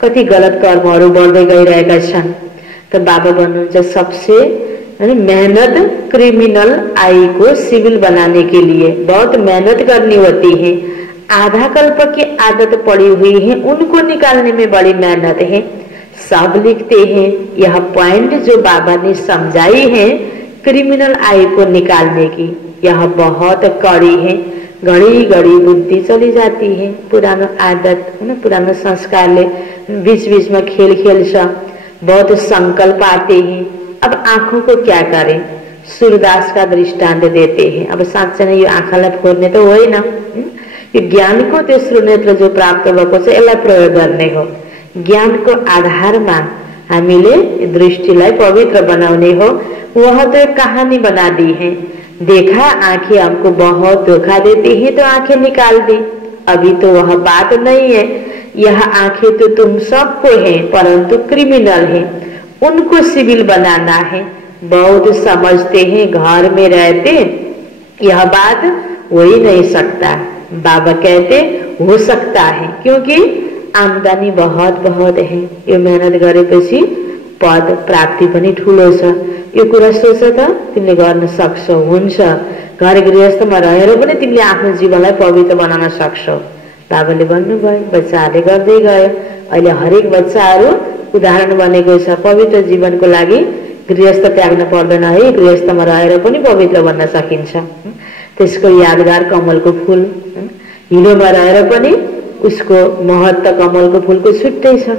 कति गलत कर्महरू बढ्दै गइरहेका छन्। त बाबा भन्नुहुन्छ सबसे मेहनत क्रिमिनल आई को सिविल बनाने के लिए बहुत मेहनत करनी होती है। आधा कल्प की आदत पड़ी हुई है, उनको निकालने में बड़ी मेहनत है। सब लिखते हैं यह पॉइंट जो बाबा ने समझाई है क्रिमिनल आई को निकालने की, यह बहुत कड़ी है। घड़ी घड़ी बुद्धि चली जाती है। पुरानो आदत है ना, पुरानो संस्कारले बीच बीच में खेल खेल्छ। बहुत संकल्प आते हैं। अब आंखों को क्या करें? सूरदास का दृष्टांत देते हैं। अब साँच्चै नै यो आँखालाई फोड्ने त होइन, यो ज्ञानको तेस्रो नेत्र जो प्राप्त भएको छ यसलाई प्रयोग गर्ने हो। ज्ञानको आधारमा हामीले दृष्टिलाई पवित्र बनाउने हो। वह तो एक कहानी बना दी है। देखा आंखें हमको बहुत धोखा देती हैं तो आंखें निकाल दी। अभी तो वह बात नहीं है। यह आंखें तो तुम सबको है, परंतु क्रिमिनल है, उनको सिविल बनाना है। बहुत समझते हैं, घर में रहते यह बात हो ही नहीं सकता। बाबा कहते हो सकता है, क्योंकि आमदानी बहुत बहुत है। यो मेहनत गरेपछि पद प्राप्ति पनि ठुलो छ। यो कुरा सोच त तिमीले गर्न सक्छौ। हुन्छ घर गृहस्थमा रहेर पनि तिमीले आफ्नो जीवनलाई पवित्र बनाउन सक्छौ। बाबाले भन्नुभयो, बच्चाहरूले गर्दै गयो। अहिले हरेक बच्चाहरू उदाहरण बनेको छ। पवित्र जीवनको लागि गृहस्थ त्याग्न पर्दैन है, गृहस्थमा रहेर पनि पवित्र बन्न सकिन्छ। त्यसको यादगार कमलको फूल, हिलोमा रहेर पनि उसको महत्त्व कमलको फूलको छुट्टै छ।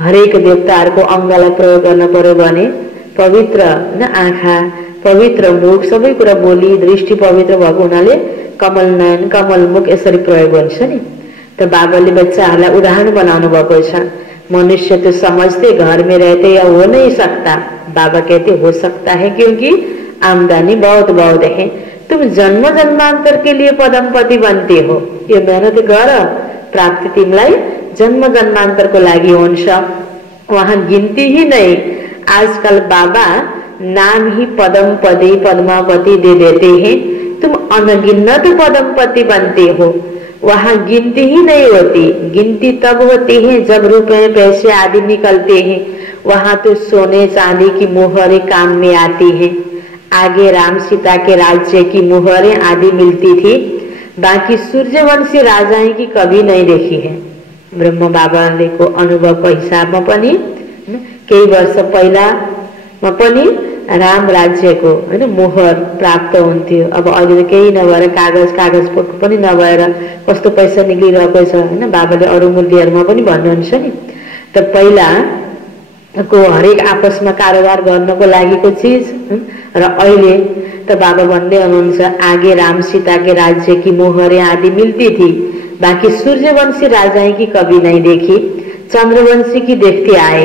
हरेक देवताहरूको अङ्गलाई प्रयोग गर्न पर्यो भने पवित्र आँखा, पवित्र मुख, सबै कुरा बोली दृष्टि पवित्र भएको हुनाले कमल नयन, कमल मुख यसरी प्रयोग हुन्छ नि। त बाबाले बच्चाहरूलाई उदाहरण बनाउनु भएको छ। मनुष्य तो समझते घर में रहते या हो नहीं सकता, बाबा कहते हो सकता है क्योंकि आमदनी बहुत बहुत है। तुम जन्म जन्मांतर के लिए पदमपति बनते हो। यो मेहनत गर, प्राप्ति तिमीलाई जन्म जन्मांतर को लागि हुन्छ। वहाँ गिनती ही नहीं। आजकल बाबा नाम ही पदमपति पद्मापति दे देते हैं। तुम अनगिनत पदमपति बनते हो। वहाँ गिनती ही नहीं होती। गिनती तब होती है जब रुपए पैसे आदि निकलते हैं। वहाँ तो सोने चांदी की मोहरें काम में आती हैं। आगे राम सीता के राज्य की मोहरें आदि मिलती थी, बाकी सूर्यवंशी राजाएं की कभी नहीं देखी है। ब्रह्म बाबाले को अनुभव को हिसाब में पनि केही वर्ष पहिलामा पनि राम राज्यको हैन मोहर प्राप्त हुन्थ्यो। अब अहिले त केही नभएर कागज पनि नभएर कस्तो पैसा निक्लिरहेको छ हैन। बाबाले अरू मूल्यहरुमा पनि भन्नुहुन्छ नि। त पहिलाको हरेक आपसमा कारोबार गर्नको लागिको चीज र अहिले त बाबा भन्दै हुनुहुन्छ, आगे राम सीता के राज्य की मोहरें आदि मिलती थी, बाकी सूर्यवंशी राजाएं की कभी नहीं देखी, चंद्रवंशी की देखते आए।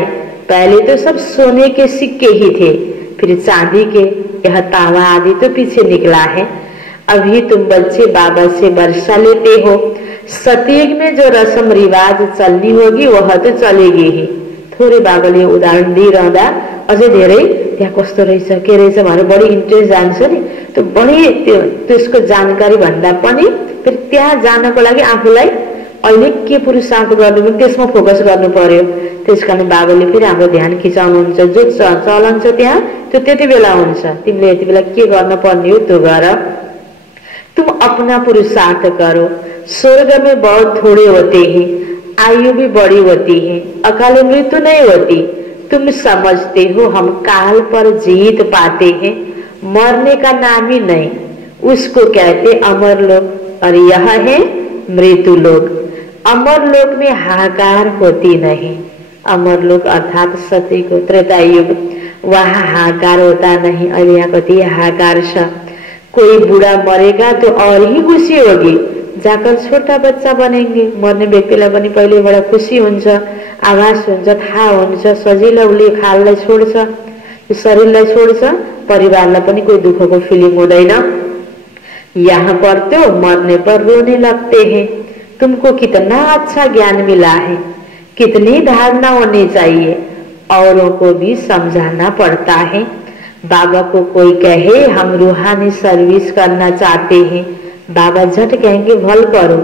पहले तो सब सोने के सिक्के ही थे, फिर चांदी के, यह तांबा आदि तो पीछे निकला है। अभी तुम बच्चे बाबा से वर्षा लेते हो। सतयुग में जो रस्म रिवाज चलनी होगी वह तो चलेगी ही। थोरै बाबाले उदाहरण दिइरहँदा अझै धेरै त्यहाँ कस्तो रहेछ के रहेछ भनेर बढी इन्ट्रेस्ट जान्छ नि। त्यो बढी त्यसको जानकारी भन्दा पनि फेरि त्यहाँ जानको लागि आफूलाई अहिले के पुरुषार्थ गर्नु पनि त्यसमा फोकस गर्नु पर्यो। त्यसकारण बाबाले फेरि हाम्रो ध्यान खिचाउनुहुन्छ। जो चलन छ त्यहाँ त्यो त्यति बेला हुन्छ। तिमीले यति बेला के गर्न पर्ने हो त्यो गर। तुम अपना पुरुषार्थ करो। स्वर्ग में बहुत थोड़े होते हैं, आयु भी बड़ी होती है, अकाल मृत्यु नहीं होती। तुम समझते हो हम काल पर जीत पाते हैं, मरने का नाम ही नहीं। उसको कहते अमर लोक और यह है मृत्यु लोक। अमर लोक में हाहाकार होती नहीं। अमर लोक अर्थात सती को त्रेता युग, वहाँ हाहाकार होता नहीं। और यहाँ कति हाहाकार छ। कोई बूढ़ा मरेगा तो और ही खुशी होगी, जाकर छोटा बच्चा बनेंगे। मर्ने व्यक्तिलाई पनि पहिलेबाट खुसी हुन्छ, आभास हुन्छ, थाहा हुन्छ। सजिलो उसले खाललाई छोड्छ, शरीरलाई छोड्छ, परिवारलाई पनि कोही दुःखको फिलिङ हुँदैन। यहाँ पर तो मरने पर रोने लगते हैं। तुमको कितना अच्छा ज्ञान मिला है, कितनी धारणा होनी चाहिए, औरों को भी समझाना पड़ता है। बाबा को कोई कहे हम रूहानी सर्विस करना चाहते हैं, बाबा झट कहेंगे भल करो।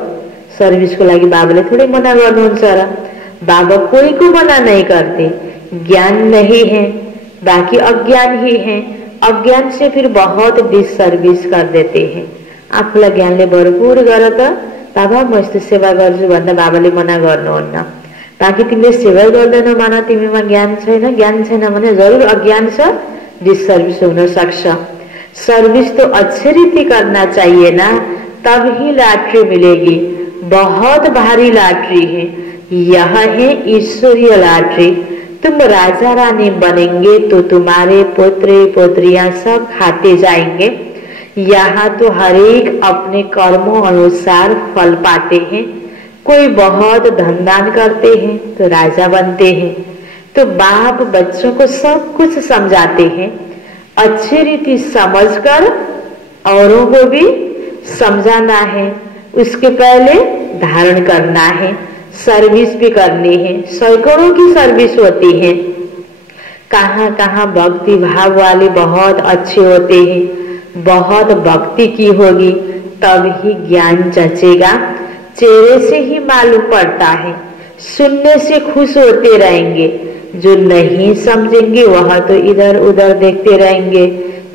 सर्विस को लागि बाबाले थोड़े मना गर्नुहुन्छ र। बाबा कोई को मना नहीं करते। ज्ञान नहीं है, बाकी अज्ञान ही है। अज्ञान से फिर बहुत डिससर्विस कर देते हैं। आफूलाई ज्ञानले भरपूर गर त बाबा म यस्तो सेवा गर्छु भन्दा बाबाले मना गर्नुहुन्न। बाकी तिमीले सेवा गर्दैनौ माना तिमीमा ज्ञान छैन। ज्ञान छैन भने जरुर अज्ञान छ, डिससर्विस हुन सक्छ। सर्विस तो अच्छी रीति करना चाहिए ना, तब ही लॉटरी मिलेगी। बहुत भारी लॉटरी है, यह है ईश्वरीय लॉटरी। तुम राजा रानी बनेंगे तो तुम्हारे पुत्र पुत्रियां सब खाते जाएंगे। यहाँ तो हरेक अपने कर्मों अनुसार फल पाते हैं। कोई बहुत धन दान करते हैं तो राजा बनते हैं। तो बाप बच्चों को सब कुछ समझाते हैं। अच्छी रीति समझकर औरों को भी समझाना है। उसके पहले धारण करना है, सर्विस भी करनी है। सैकड़ों की सर्विस होती है। कहाँ कहाँ भक्ति भाव वाले बहुत अच्छे होते हैं। बहुत भक्ति की होगी तब ही ज्ञान जचेगा। चेहरे से ही मालूम पड़ता है, सुनने से खुश होते रहेंगे। जो नहीं समझेंगे वह तो इधर उधर देखते रहेंगे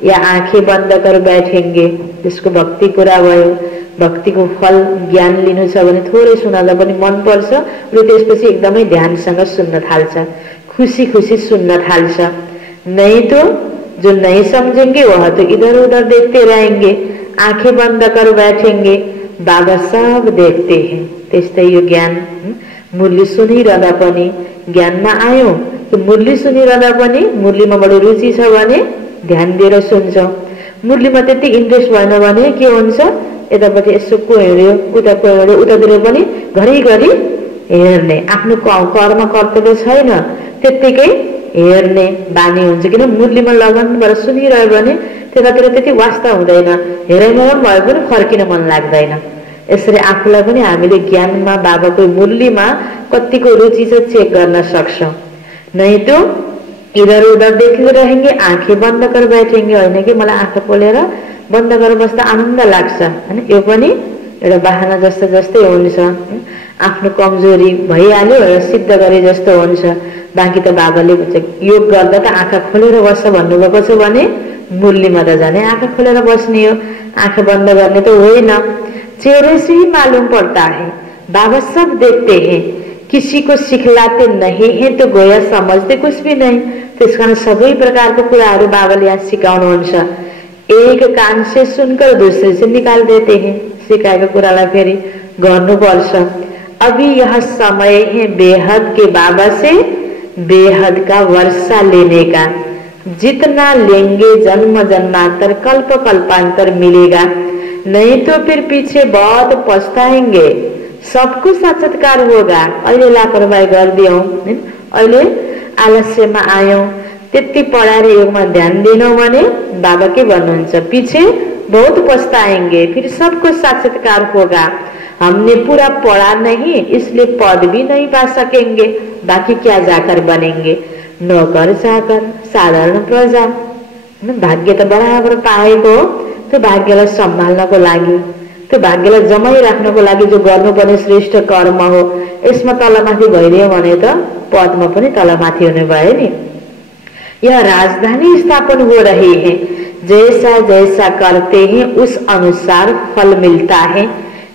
या आंखें बंद कर बैठेंगे। जिसको भक्ति पूरा भयो भक्तिको फल ज्ञान लिनु छ भने थोरै सुनाउँदा पनि मन पर्छ र त्यसपछि एकदमै ध्यानसँग सुन्न थाल्छ, खुसी खुसी सुन्न थाल्छ। नहीं तो जो नहीं समझेंगे वह तो इधर उधर देखते रहेंगे, आंखें बंद कर बैठेंगे, बाबा सब देखते हैं। त्यस्तै यो ज्ञान मुरली सुनिरहँदा पनि ज्ञानमा आयौं, मुरली सुनिरहँदा पनि मुरलीमा बडो रुचि छ भने ध्यान दिएर सुन्छौं। मुरलीमा त्यति इन्ट्रेस्ट भएन भने के हुन्छ, यतापट्टि यसो को हेर्यो उता को हेर्यो, उतातिर पनि घरिघरि हेर्ने, आफ्नो कर्म कर्तव्य छैन त्यत्तिकै हेर्ने बानी हुन्छ। किन मुरलीमा लगन भएर सुनिरह्यो भने त्यतातिर त्यति वास्ता हुँदैन, हेराइमा मन भए पनि फर्किन मन लाग्दैन। यसरी आफूलाई पनि हामीले ज्ञानमा बाबाको मुरलीमा कतिको रुचि छ चेक गर्न सक्छौं। नहीं तो इधर उधर देखते रहेंगे, आंखें बन्द कर बैठेंगे। होइन कि मलाई आँखा खोलेर बन्द गरेर बस्दा आनन्द लाग्छ हैन, यो पनि एउटा बहाना जस्तो जस्तै हुन्छ। आफ्नो कमजोरी भइहाल्यो र सिद्ध गरे जस्तो हुन्छ। बाँकी त बाबाले योग गर्दा त आँखा खोलेर बस्छ भन्नुभएको छ भने मुरलीमा त जाने आँखा खोलेर बस्ने हो, आँखा बन्द गर्ने त होइन। चेहरे से ही मालूम पड़ता है, बाबा सब देखते हैं, किसी को सिखलाते नहीं है तो गोया समझते कुछ भी नहीं। त्यस कारण सबै प्रकारको कुराहरू बाबाले यहाँ सिकाउनुहुन्छ। एक कान से सुनकर दूसरे से निकाल देते हैं, सिकाएको कुरालाई फेरि गर्नुपर्छ। अभी यह समय है बेहद के बाबा से बेहद का वर्षा लेने का, जितना लेंगे जन्म जन्मांतर कल्प कल्पांतर मिलेगा, नहीं तो फिर पीछे बहुत पछताएंगे। सबको साक्षात्कार होगा। अहिले लापरवाही गरिदियौं, अहिले आलस्यमा आयौं, त्यति पढाएर योगमा ध्यान दिनौं भने बाबा के भन्नुहुन्छ, पीछे बहुत पछताएंगे, फिर सबको साक्षात्कार होगा। हमने पूरा पढ़ा नहीं इसलिए पद भी नहीं पा सकेंगे, बाकी क्या जाकर बनेंगे, नौकर चाकर साधारण प्रजा। भाग्य त बराबर पाएको, त्यो भाग्यलाई सम्हाल्नको लागि, त्यो भाग्यलाई जमाइराख्नको लागि जो गर्नुपर्ने श्रेष्ठ कर्म हो, यसमा तलमाथि भइदियो भने त पदमा पनि तलमाथि हुने भयो नि। यह राजधानी स्थापन हो रही है, जैसा जैसा करते हैं उस अनुसार फल मिलता है।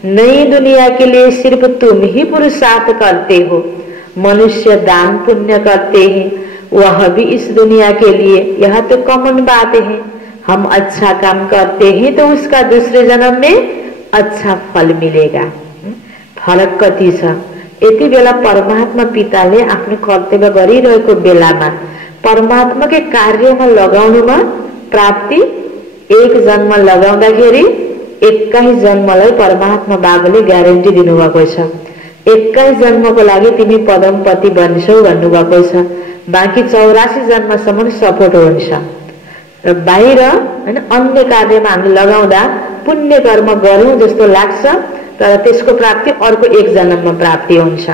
नई दुनिया के लिए सिर्फ तुम ही पुरुषार्थ करते हो, मनुष्य दान पुण्य करते हैं, वह भी इस दुनिया के लिए। यह तो कॉमन बात है, हम अच्छा काम करते हैं तो उसका दूसरे जन्म में अच्छा फल मिलेगा। फरक कति छ। यति बेला परमात्मा पिताले आफ्नो कर्तव्य गरिरहेको बेलामा परमात्माकै कार्यमा लगाउनुमा प्राप्ति एक जन्म लगाउँदाखेरि 21 जन्मलाई परमात्मा बाबाले ग्यारेन्टी दिनुभएको छ। 21 जन्मको लागि तिमी पदमपति बन्छौ भन्नुभएको छ। बाँकी 84 जन्मसम्म सपोर्ट हुन्छ। र बाहिर हैन अन्य कार्यमा हामी लगाउँदा पुण्य कर्म गरौँ जस्तो लाग्छ, तर त्यसको प्राप्ति अर्को एक जन्ममा प्राप्ति हुन्छ।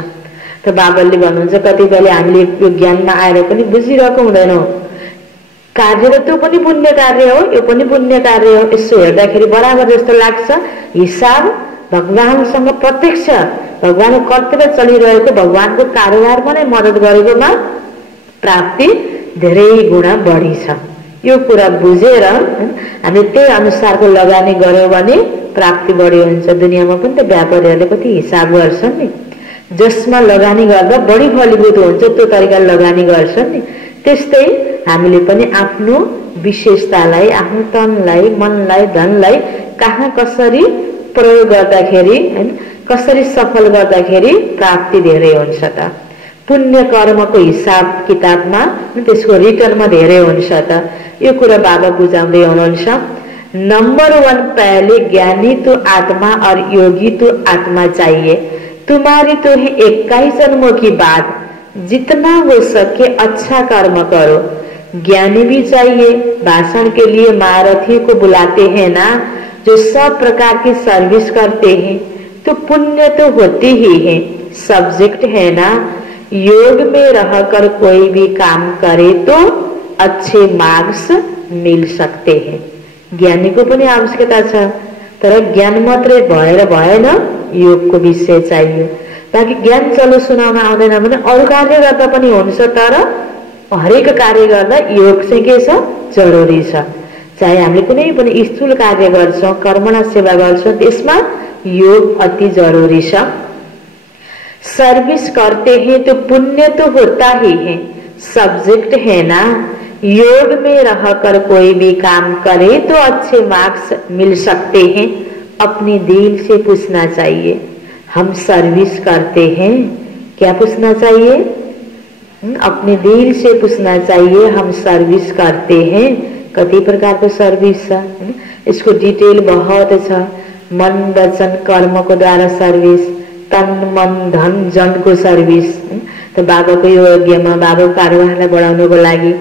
त बाबाले भन्नुहुन्छ कतिपयले हामीले यो ज्ञानमा आएर पनि बुझिरहेको हुँदैनौँ। कार्य त त्यो पनि पुण्य कार्य हो, यो पनि पुण्य कार्य हो। यसो हेर्दाखेरि बराबर जस्तो लाग्छ। हिसाब भगवानसँग प्रत्यक्ष भगवानको कर्तव्य चलिरहेको भगवानको कारोबारमा नै मद्दत गरेकोमा प्राप्ति धेरै गुणा बढी छ। यो कुरा बुझेर हामी त्यही अनुसारको लगानी गर्यौं भने प्राप्ति बढी हुन्छ। दुनियाँमा पनि त व्यापारीहरूले कति हिसाब गर्छन् नि, जसमा लगानी गर्दा बढी फलीभूत हुन्छ त्यो तरिकाले लगानी गर्छन् नि। त्यस्तै हामीले पनि आफ्नो विशेषतालाई, आफ्नो तनलाई, मनलाई, धनलाई कहाँ कसरी प्रयोग गर्दाखेरि हैन कसरी सफल गर्दाखेरि प्राप्ति धेरै हुन्छ त। पुण्य कर्मको हिसाब किताबमा त्यसको रिटर्नमा धेरै हुन्छ त। यो कुरा बाबा बुझाउँदै हुनुहुन्छ। नंबर 1 पहले ज्ञानी तो आत्मा और योगी तो आत्मा चाहिए। तुम्हारी तो है 21 जन्मों की बात, जितना हो सके अच्छा कर्म करो। ज्ञानी भी चाहिए, भाषण के लिए महारथी को बुलाते हैं ना, जो सब प्रकार की सर्विस करते हैं, तो पुण्य तो होती ही है, सब्जेक्ट है ना। योग में रहकर कोई भी काम करे तो अच्छे मार्क्स मिल सकते हैं। ज्ञानी को पनि आवश्यकता छ, तर ज्ञान मात्रै भएर भएन, योगको विषय चाहियो। ताकि ज्ञान चलो सुनाउन आउँदैन भने अरू कार्य गर्दा पनि हुन्छ, तर हरेक कार्य गर्दा योग चाहिँ के छ, जरुरी छ। चाहे हामीले कुनै पनि स्थूल कार्य गर्छौं, कर्मणा सेवा गर्छौं, त्यसमा योग अति जरूरी छ। सर्विस करते हैं तो पुण्य तो होता ही है, सब्जेक्ट है ना। योग में रहकर कोई भी काम करे तो अच्छे मार्क्स मिल सकते हैं। अपने दिल से पूछना चाहिए, हम सर्विस करते हैं, क्या पूछना चाहिए? अपने दिल से पूछना चाहिए, हम सर्विस करते हैं। कति प्रकार को सर्विस छ, इसको डिटेल बहुत छ। मन वचन कर्म को द्वारा सर्विस, तन मन धन जन को सर्विस। तो बाबाको यो यज्ञमा बाबाको कारोबारलाई बढाउनको लागि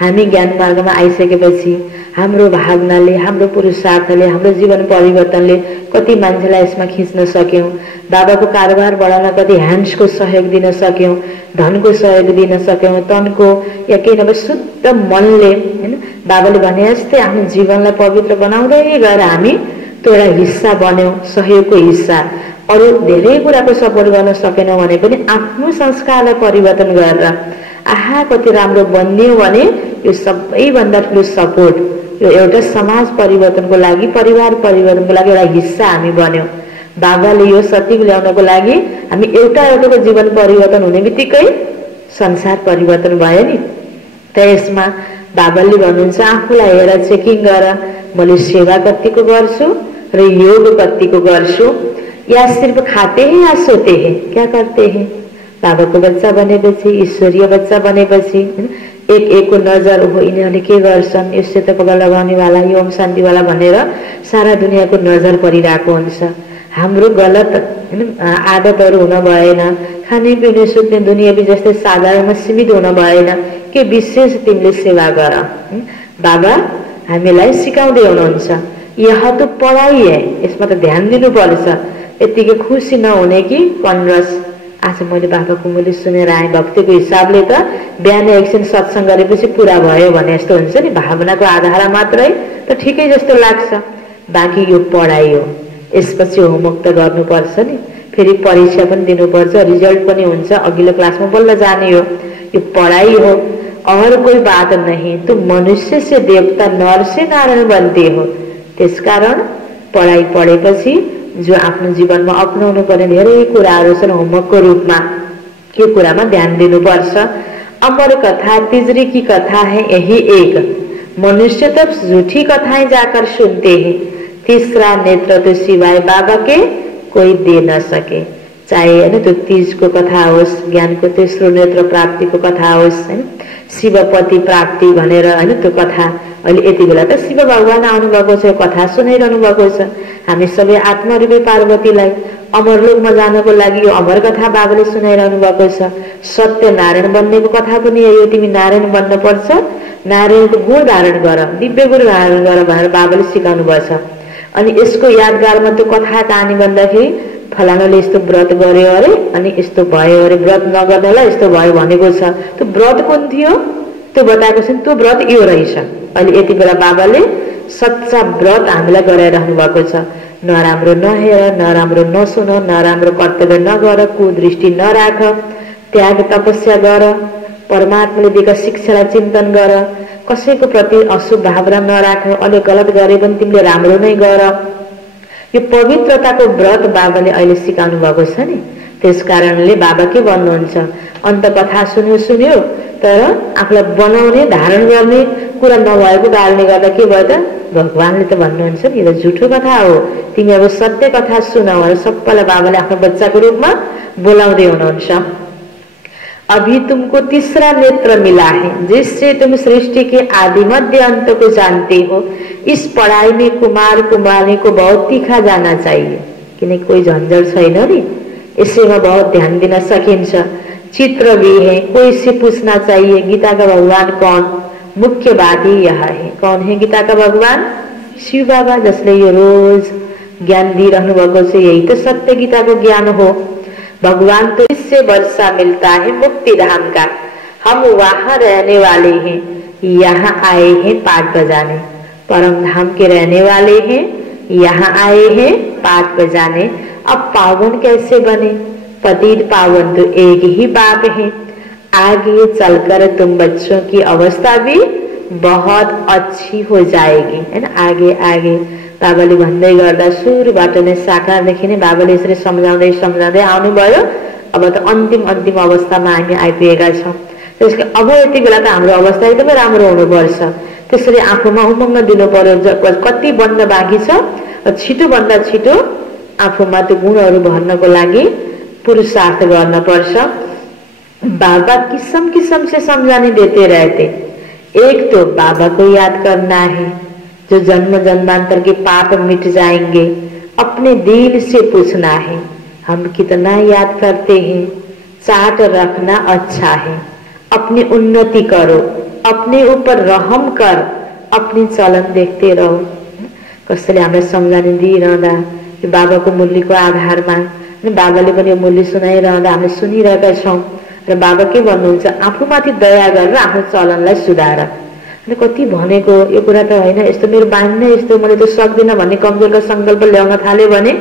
हामी ज्ञान मार्गमा आइसकेपछि हाम्रो भावनाले, हाम्रो पुरुषार्थले, हाम्रो जीवन परिवर्तनले कति मान्छेलाई यसमा खिच्न सक्यौं। बाबाको कारोबार बढाउन कति ह्यान्ड्सको सहयोग दिन सक्यौं, धनको सहयोग दिन सक्यौं, तनको या केही नभए शुद्ध मनले, हैन, बाबाले भने जस्तै आफ्नो जीवनलाई पवित्र बनाउँदै गएर हामी त्यो एउटा हिस्सा बन्यौं, सहयोगको हिस्सा। अरु धेरै कुराको सपोर्ट गर्न सकेनौं भने पनि आफ्नो संस्कारलाई परिवर्तन गरेर आहा कति राम्रो बन्यो भने यो सबैभन्दा ठुलो सपोर्ट, यो एउटा समाज परिवर्तनको लागि, परिवार परिवर्तनको लागि एउटा हिस्सा हामी बन्यौं। बाबाले यो सत्य ल्याउनको लागि हामी एउटाको जीवन परिवर्तन हुने बित्तिकै संसार परिवर्तन भयो नि। त यसमा बाबाले भन्नुहुन्छ आफूलाई हेरेर चेकिङ गर, मैले सेवा कतिको गर्छु र योग कतिको गर्छु, या सिर्फ खाते हैं या सोते हैं, क्या करते हैं। बाबा को बच्चा बनेपछि, ईश्वरीय बच्चा बनेपछि एक एक को नजर हो यिनीहरूले के गर्छन्, यो सेतकपा लगाउने वाला, यो ओम शान्ति वाला भनेर सारा दुनियाँको नजर परिरहेको हुन्छ। हाम्रो गलत आदतहरू हुन भएन, खाने पिउने सुत्ने दुनियाँबी जस्तै साधारणमा सीमित हुन भएन, के विशेष तिमीले सेवा गर। बाबा हामीलाई सिकाउँदै हुनुहुन्छ, यहाँ तो पढाइ है, यसमा त ध्यान दिनुपर्छ। यतिकै खुसी नहुने कि कनरस आज मैले बाबाको मैले सुनेर आएँ भक्तिको हिसाबले त बिहान एकछिन सत्संग गरेपछि पुरा भयो भने जस्तो हुन्छ नि, भावनाको आधारमा मात्रै त ठिकै जस्तो लाग्छ। बाँकी यो पढाइ हो, यसपछि होमवर्क त गर्नुपर्छ नि, फेरि परीक्षा पनि दिनुपर्छ, रिजल्ट पनि हुन्छ, अघिल्लो क्लासमा बल्ल जाने हो। यो पढाइ हो और कोही बात नहीं। तो मनुष्य से देवता, नर से नारायण बनते हो। त्यसकारण पढाइ पढेपछि जो आफ्नो जीवनमा अपनाउनु पर्ने धेरै कुराहरू छन् होमवर्कको रूपमा, यो कुरामा ध्यान दिनुपर्छ। अमर कथा तिजरी की कथा है यही एक, मनुष्य तब झूठी कथाएं जाकर सुनते हैं, तीसरा नेत्र तो सिवाय बाबा के कोई दे न सके। चाहे हैन त्यो तीजको कथा होस्, ज्ञानको तेस्रो नेत्र प्राप्तिको कथा होस्, हैन शिवपति प्राप्ति भनेर हैन त्यो कथा अहिले यति बेला त शिव भगवान आउनुभएको छ, कथा सुनाइरहनु भएको छ। हामी सबै आत्मरूपी पार्वतीलाई अमरलोकमा जानको लागि यो अमर कथा बाबाले सुनाइरहनु भएको छ। सत्य नारायण बन्नेको कथा पनि यो, तिमी नारायण बन्न पर्छ, नारायणको गुण धारण गर, दिव्य गुण धारण गर भनेर बाबाले सिकाउनु भएको छ। अनि यसको यादगारमा त्यो कथा कहानी भन्दाखेरि फलानाले यस्तो व्रत गर्यो अरे अनि यस्तो भयो अरे, व्रत नगर्नेलाई यस्तो भयो भनेको छ। त्यो व्रत कुन थियो त्यो बताएको छ, त्यो व्रत यो रहेछ। अहिले यति बेला बाबाले सच्चा व्रत हामीलाई गराइरहनु भएको छ। नराम्रो नहेर, नराम्रो नसुन, नराम्रो कर्तव्य नगर, कुदृष्टि नराख, त्याग तपस्या गर, परमात्माले दिएका शिक्षालाई चिन्तन गर, कसैको प्रति अशुभ भावना नराख, अलि गलत गरे पनि तिमीले राम्रो नै गर। यो पवित्रताको व्रत बाबाले अहिले सिकाउनु भएको छ नि। त्यसकारणले बाबा के भन्नुहुन्छ, अन्त कथा सुन्यो तर आफूलाई बनाउने धारण गर्ने कुरा नभएको कारणले गर्दा के भयो त, भगवानले त भन्नुहुन्छ नि यो झुठो कथा हो, तिमी अब सत्य कथा सुन भनेर सबैलाई बाबाले आफ्नो बच्चाको रूपमा बोलाउँदै हुनुहुन्छ। अभी तुमको तीसरा नेत्र मिला है जिससे तुम सृष्टि के आदि मध्य अंत को जानते हो। इस पढ़ाई में कुमार कुमारी को बहुत तीखा जाना चाहिए, किनकि कोही झन्झट छैन नि, यसैमा बहुत ध्यान दिन सकिन्छ। चित्र भी है, कोई से पूछना चाहिए गीता का भगवान कौन। मुख्य बात ही यह है, कौन है गीता का भगवान? शिव बाबा, जसले यो रोज ज्ञान दिइरहनु भएको छ। यही तो सत्य गीता को ज्ञान हो। भगवान तो इससे वर्षा मिलता है मुक्ति धाम का, हम वहां रहने वाले हैं, यहाँ आए हैं पाठ बजाने। परम धाम के रहने वाले हैं, यहाँ आए हैं पाठ बजाने। अब पावन कैसे बने? पतित पावन तो एक ही बाप है। आगे चलकर तुम बच्चों की अवस्था भी बहुत अच्छी हो जाएगी, है ना। आगे आगे बाबाले भन्दै गर्दा सुरुबाट नै साकारदेखि नै बाबाले यसरी सम्झाउँदै सम्झाउँदै आउनुभयो। अब त अन्तिम अन्तिम अवस्थामा हामी आइपुगेका छौँ। त्यसले अब यति बेला त हाम्रो अवस्था एकदमै राम्रो हुनुपर्छ। त्यसरी आफूमा उमङ्ग दिनु पर्यो। कति बन्द बाँकी छ, छिटोभन्दा छिटो आफूमा त्यो गुणहरू भर्नको लागि पुरुषार्थ गर्न पर्छ। बाबा किस्म किस्म से समझाने देते रहते। एक तो बाबा को याद करना है, जो जन्म जन्मांतर के पाप मिट जाएंगे। अपने दिल से पूछना है, हम कितना याद करते हैं। चार्ट रखना अच्छा है, अपनी उन्नति करो, अपने ऊपर रहम कर, अपनी चलन देखते रहो। कसैले हामीलाई सम्झानी दिइरहँदा यो बाबाको मूल्यको आधारमा बाबाले पनि यो मूल्य सुनाइरहँदा हामीले सुनिरहेका छौँ। र बाबा के भन्नुहुन्छ, आफूमाथि दया गरेर आफ्नो चलनलाई सुधार। अनि कति भनेको यो कुरा त होइन, यस्तो मेरो बानी नै यस्तो, मैले त सक्दिनँ भन्ने कमजोरका सङ्कल्प ल्याउन थाल्यो भने,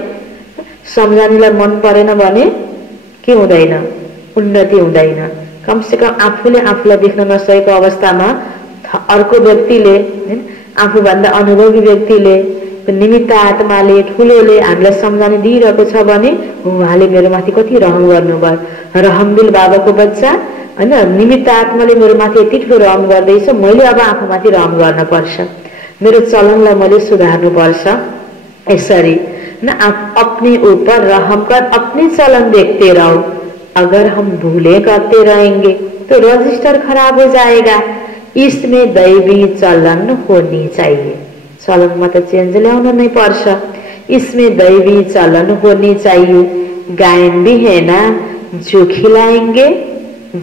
सम्झानीलाई मन परेन भने के हुँदैन, उन्नति हुँदैन। कमसेकम आफूले आफूलाई देख्न नसकेको अवस्थामा अर्को व्यक्तिले, आफूभन्दा अनुभवी व्यक्तिले, निमित्त आत्माले, ठुलोले हामीलाई सम्झानी दिइरहेको छ भने उहाँले मेरो माथि कति रहम गर्नुभयो। रहमदिल बाबाको बच्चा, होइन, निमित्त आत्माले मेरो माथि यति ठुलो रहम गर्दैछ, मैले अब आफूमाथि रहम गर्न पर्छ, मेरो चलनलाई मैले सुधार्नु पर्छ। यसरी न अपने ऊपर रहम कर, अपने चलन देखते रहो। अगर हम भूले करते रहेंगे तो रजिस्टर खराब हो जाएगा। इसमें दैवी चलन होनी चाहिए। चलनमा त चेन्ज ल्याउन नै पर्छ। इसमें दैवी चलन होनी चाहिए। गायन भी है ना, जो खिलाएंगे,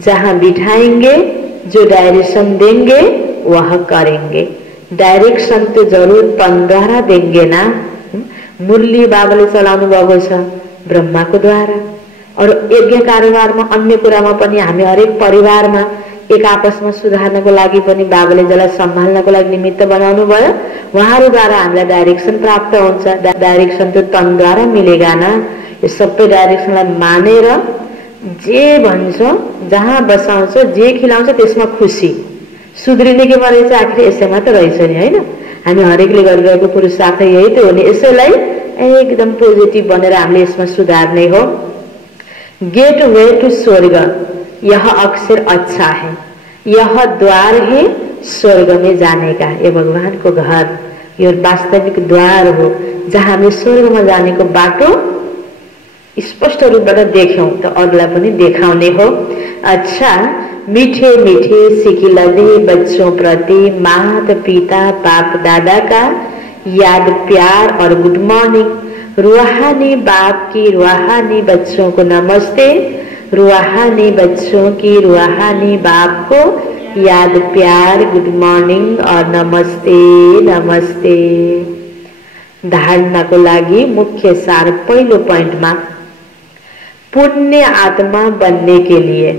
जहाँ बिठाएंगे, जो डायरेक्शन देंगे वह करेंगे। डायरेक्शन तो जरूर तनद्वारा देंगे ना। मुरली बाबाले चलाउनु भएको छ ब्रह्माको द्वारा। और यज्ञ कारोबारमा, अन्य कुरामा पनि हामी हरेक परिवारमा एक आपसमा सुधार्नको लागि पनि बाबाले जसलाई सम्हाल्नको लागि निमित्त बनाउनु भयो, उहाँहरूद्वारा हामीलाई डाइरेक्सन प्राप्त हुन्छ। डाइरेक्सन त तनद्वारा मिलेगा ना। यो सबै डाइरेक्सनलाई मानेर जे भन्छ, जहाँ बसाउँछ, जे खिलाउँछ त्यसमा खुसी। सुध्रिने के रहेछ, आखिर यसैमा त रहेछ नि, होइन। हामी हरेकले गरिरहेको पुरुषार्थ यही त हो नि। यसैलाई एकदम पोजिटिभ बनेर हामीले यसमा सुधार्ने हो। गेट वे टू स्वर्ग, यह अक्षर अच्छा है, यह द्वार है स्वर्ग में जाने का। ये भगवान को घर, यो वास्तविक द्वार हो जहाँ हामी स्वर्गमा जानेको बाटो स्पष्ट रूपबाट देख्यौं त अरूलाई पनि देखाउने हो। अच्छा, मीठे मीठे सिकिलदे बच्चों प्रति माता पिता बाप दादा का याद, प्यार और गुड मॉर्निंग। रूहानी बाप की रूहानी बच्चों को नमस्ते, रूहानी बच्चों की रूहानी बाप को याद, प्यार, गुड मॉर्निंग और नमस्ते नमस्ते। धारणाको लागि मुख्य सार पहिलो पोइन्टमा, पुण्य आत्मा बनने के लिए,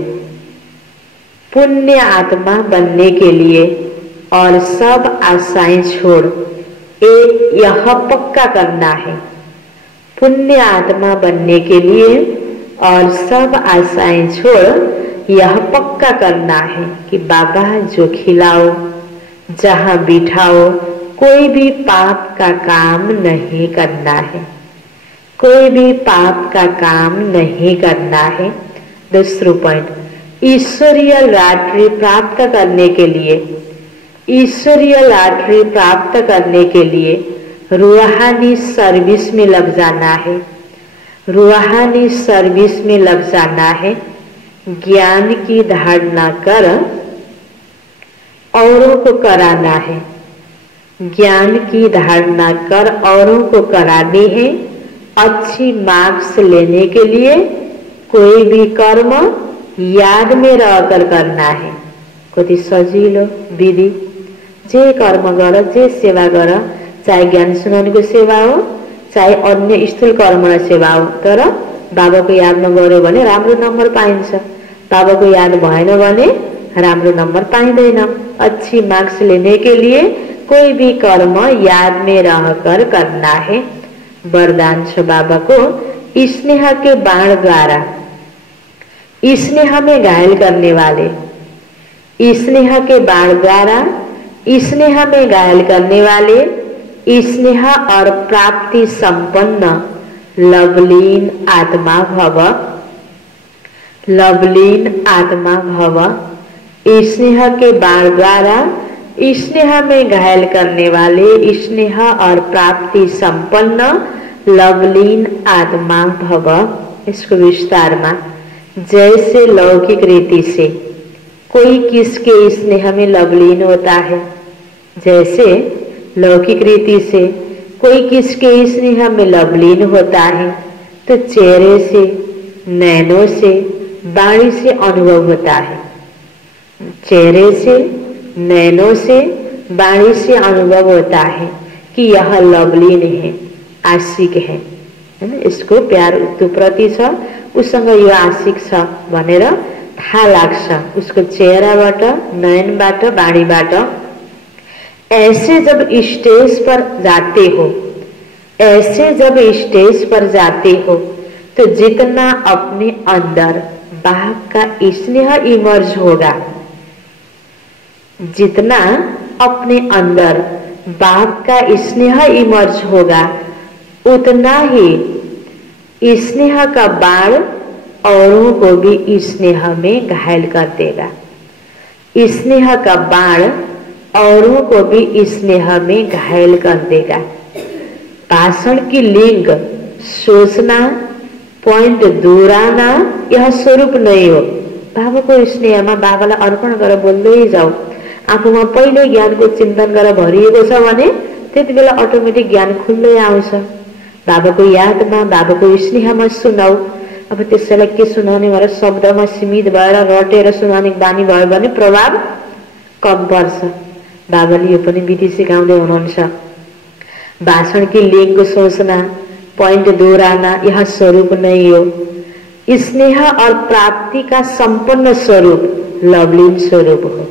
पुण्य आत्मा बनने के लिए और सब आशाएं छोड़ एक यह पक्का करना है। पुण्य आत्मा बनने के लिए और सब आशाएं छोड़ यह पक्का करना है कि बाबा जो खिलाओ, जहाँ बिठाओ, कोई भी पाप का काम नहीं करना है, कोई भी पाप का काम नहीं करना है। दूसरा पॉइंट, ईश्वरीय लॉटरी प्राप्त करने के लिए, ईश्वरीय लॉटरी प्राप्त करने के लिए रूहानी सर्विस में लग जाना है, रूहानी सर्विस में लग जाना है। ज्ञान की धारणा कर औरों को कराना है, ज्ञान की धारणा कर औरों को करानी है। अच्छी मार्क्स लेने के लिए कोई भी कर्म याद में रहकर करना है। कति सजिलो विधि, जे कर्म गर, जे सेवा गर, चाहे ज्ञान सुनाउनेको सेवा हो, चाहे अन्य स्थूल कर्म र सेवा हो, तर बाबाको यादमा गर्यो भने राम्रो नम्बर पाइन्छ, बाबाको याद भएन भने राम्रो नम्बर पाइँदैन। अच्छी मार्क्स लेने के लिए कोई भी कर्म याद में रहकर करना है। वरदान छ बाबा को, स्नेह के बाण द्वारा, स्नेह में घायल करने वाले, स्नेह के बाण द्वारा स्नेह में घायल करने वाले, स्नेह और प्राप्ति संपन्न लवलीन आत्मा भव, लवलीन आत्मा भव। स्नेह के बाण द्वारा स्नेह में घायल करने वाले, स्नेह और प्राप्ति संपन्न लवलीन आत्मा भव। इसको विस्तार में, जैसे लौकिक रीति से कोई किसके स्नेह में लवलीन होता है, जैसे लौकिक रीति से कोई किसके स्नेह में लवलीन होता है तो चेहरे से, नैनों से, वाणी से अनुभव होता है। चेहरे से, नैनों से, वाणी से अनुभव होता है कि यह लवलीन है, आशिक है ना। इसको प्यार उसको प्रति छ, उसँग यो आशिक छ भनेर थाहा लाग्छ उसको चेहराबाट, नयनबाट, वाणीबाट। ऐसे जब स्टेज पर जाते हो, ऐसे जब स्टेज पर जाते हो तो जितना अपने अंदर बाघ का स्नेह इमर्ज होगा, जितना अपने अंदर बाघ का स्नेह इमर्ज होगा, उतना ही स्नेह का बाण औरों को भी स्नेह में घायल कर देगा। स्नेह का बाण औरों को भी स्नेह में घायल कर देगा। भाषण की लिंग सोचना, पॉइंट दोहराना यह स्वरूप नहीं हो। बाबाको स्नेहमा बाबालाई अर्पण गरेर बोल्दै जाऊ। आफूमा पहिले ज्ञानको चिन्तन गरेर भरिएको छ भने त्यति बेला अटोमेटिक ज्ञान खुल्दै आउँछ। बाबाको यादमा, बाबाको स्नेहमा सुनाऊ। अब त्यसैलाई के सुनाउने भनेर शब्दमा सीमित भएर रटेर सुनाउने बानी भयो भने प्रभाव कम पर्छ। बाबाले यो पनि विधि सिकाउँदै हुनुहुन्छ। भाषण की लिंग सोचना, पॉइंट दोहराना यह स्वरूप नहीं हो। स्नेह और प्राप्ति का संपन्न स्वरूप लवलीन स्वरूप हो।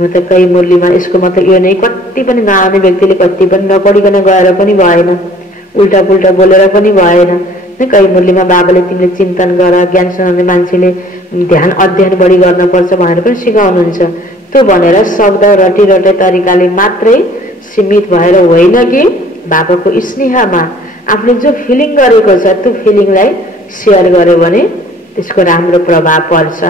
म त कई मूल्यमा यसको मतलब यो नै, कति पनि नआउने व्यक्तिले कति पनि नपढिकन गएर पनि भएन, उल्टा पुल्टा बोलेर पनि भएन। कई मूल्यमा बाबाले तिमीले चिन्तन गर, ज्ञान सुनाउने मान्छेले ध्यान अध्ययन बढी गर्नुपर्छ भनेर पनि सिकाउनुहुन्छ। त्यो भनेर शब्द रटी रटे तरिकाले मात्रै सीमित भएर होइन कि बाबाको स्नेहमा आफूले जो फिलिङ गरेको छ त्यो फिलिङलाई शेयर गर्यो भने त्यसको राम्रो प्रभाव पर्छ।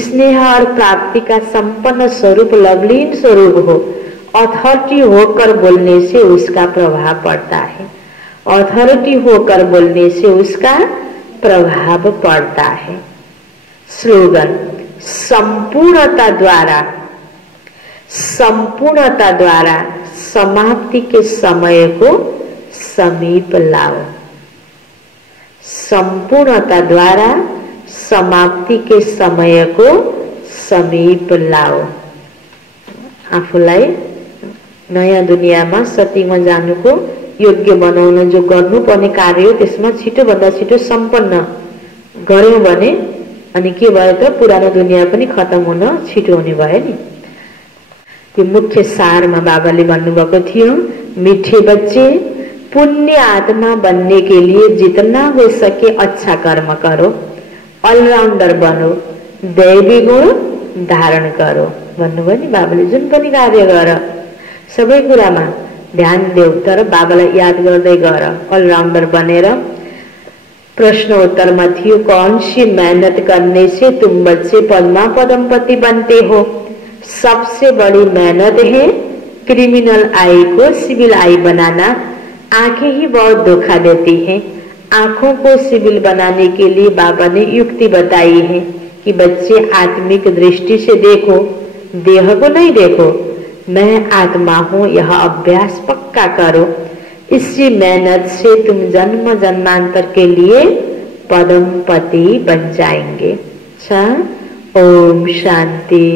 स्नेह और प्राप्ति का संपन्न स्वरूप लवलीन स्वरूप हो। अथॉरिटी होकर बोलने से उसका प्रभाव पड़ता है। अथॉरिटी होकर बोलने से उसका प्रभाव पड़ता है। स्लोगन, संपूर्णता द्वारा, संपूर्णता द्वारा समाप्ति के समय को समीप लाओ। संपूर्णता द्वारा समाप्ति के समय को समीप लाओ। आफूलाई नयाँ दुनियाँमा सतीमा जानुको योग्य बनाउन जो गर्नुपर्ने कार्य हो त्यसमा छिटोभन्दा छिटो सम्पन्न गर्यौं भने अनि के भयो त पुरानो दुनियाँ पनि खत्म हुन छिटो हुने भयो नि। यो मुख्य सारमा बाबाले भन्नुभएको थियो, मीठे बच्चे, पुण्य आत्मा बनने के लिए जितना हो सके अच्छा कर्म करो, अलराउंडर बनो, दैवी गुण धारण करो भन्नुभयो नि बाबाले। जुन पनि कार्य गर, सबै कुरामा ध्यान देऊ, तर बाबालाई याद गर्दै गर, अलराउंडर बनेर। प्रश्न उत्तर में थियो, कौन सी मेहनत करने से तुम बच्चे पद्मा पदमपति बनते हो? सबसे बड़ी मेहनत है क्रिमिनल आई को सिविल आई बनाना। आंखें ही बहुत धोखा देती हैं। आंखों को सिविल बनाने के लिए बाबा ने युक्ति बताई है कि बच्चे आत्मिक दृष्टि से देखो, देह को नहीं देखो। मैं आत्मा हूँ, यह अभ्यास पक्का करो। इसी मेहनत से तुम जन्म जन्मांतर के लिए पद्मपति बन जाएंगे। ओम शांति।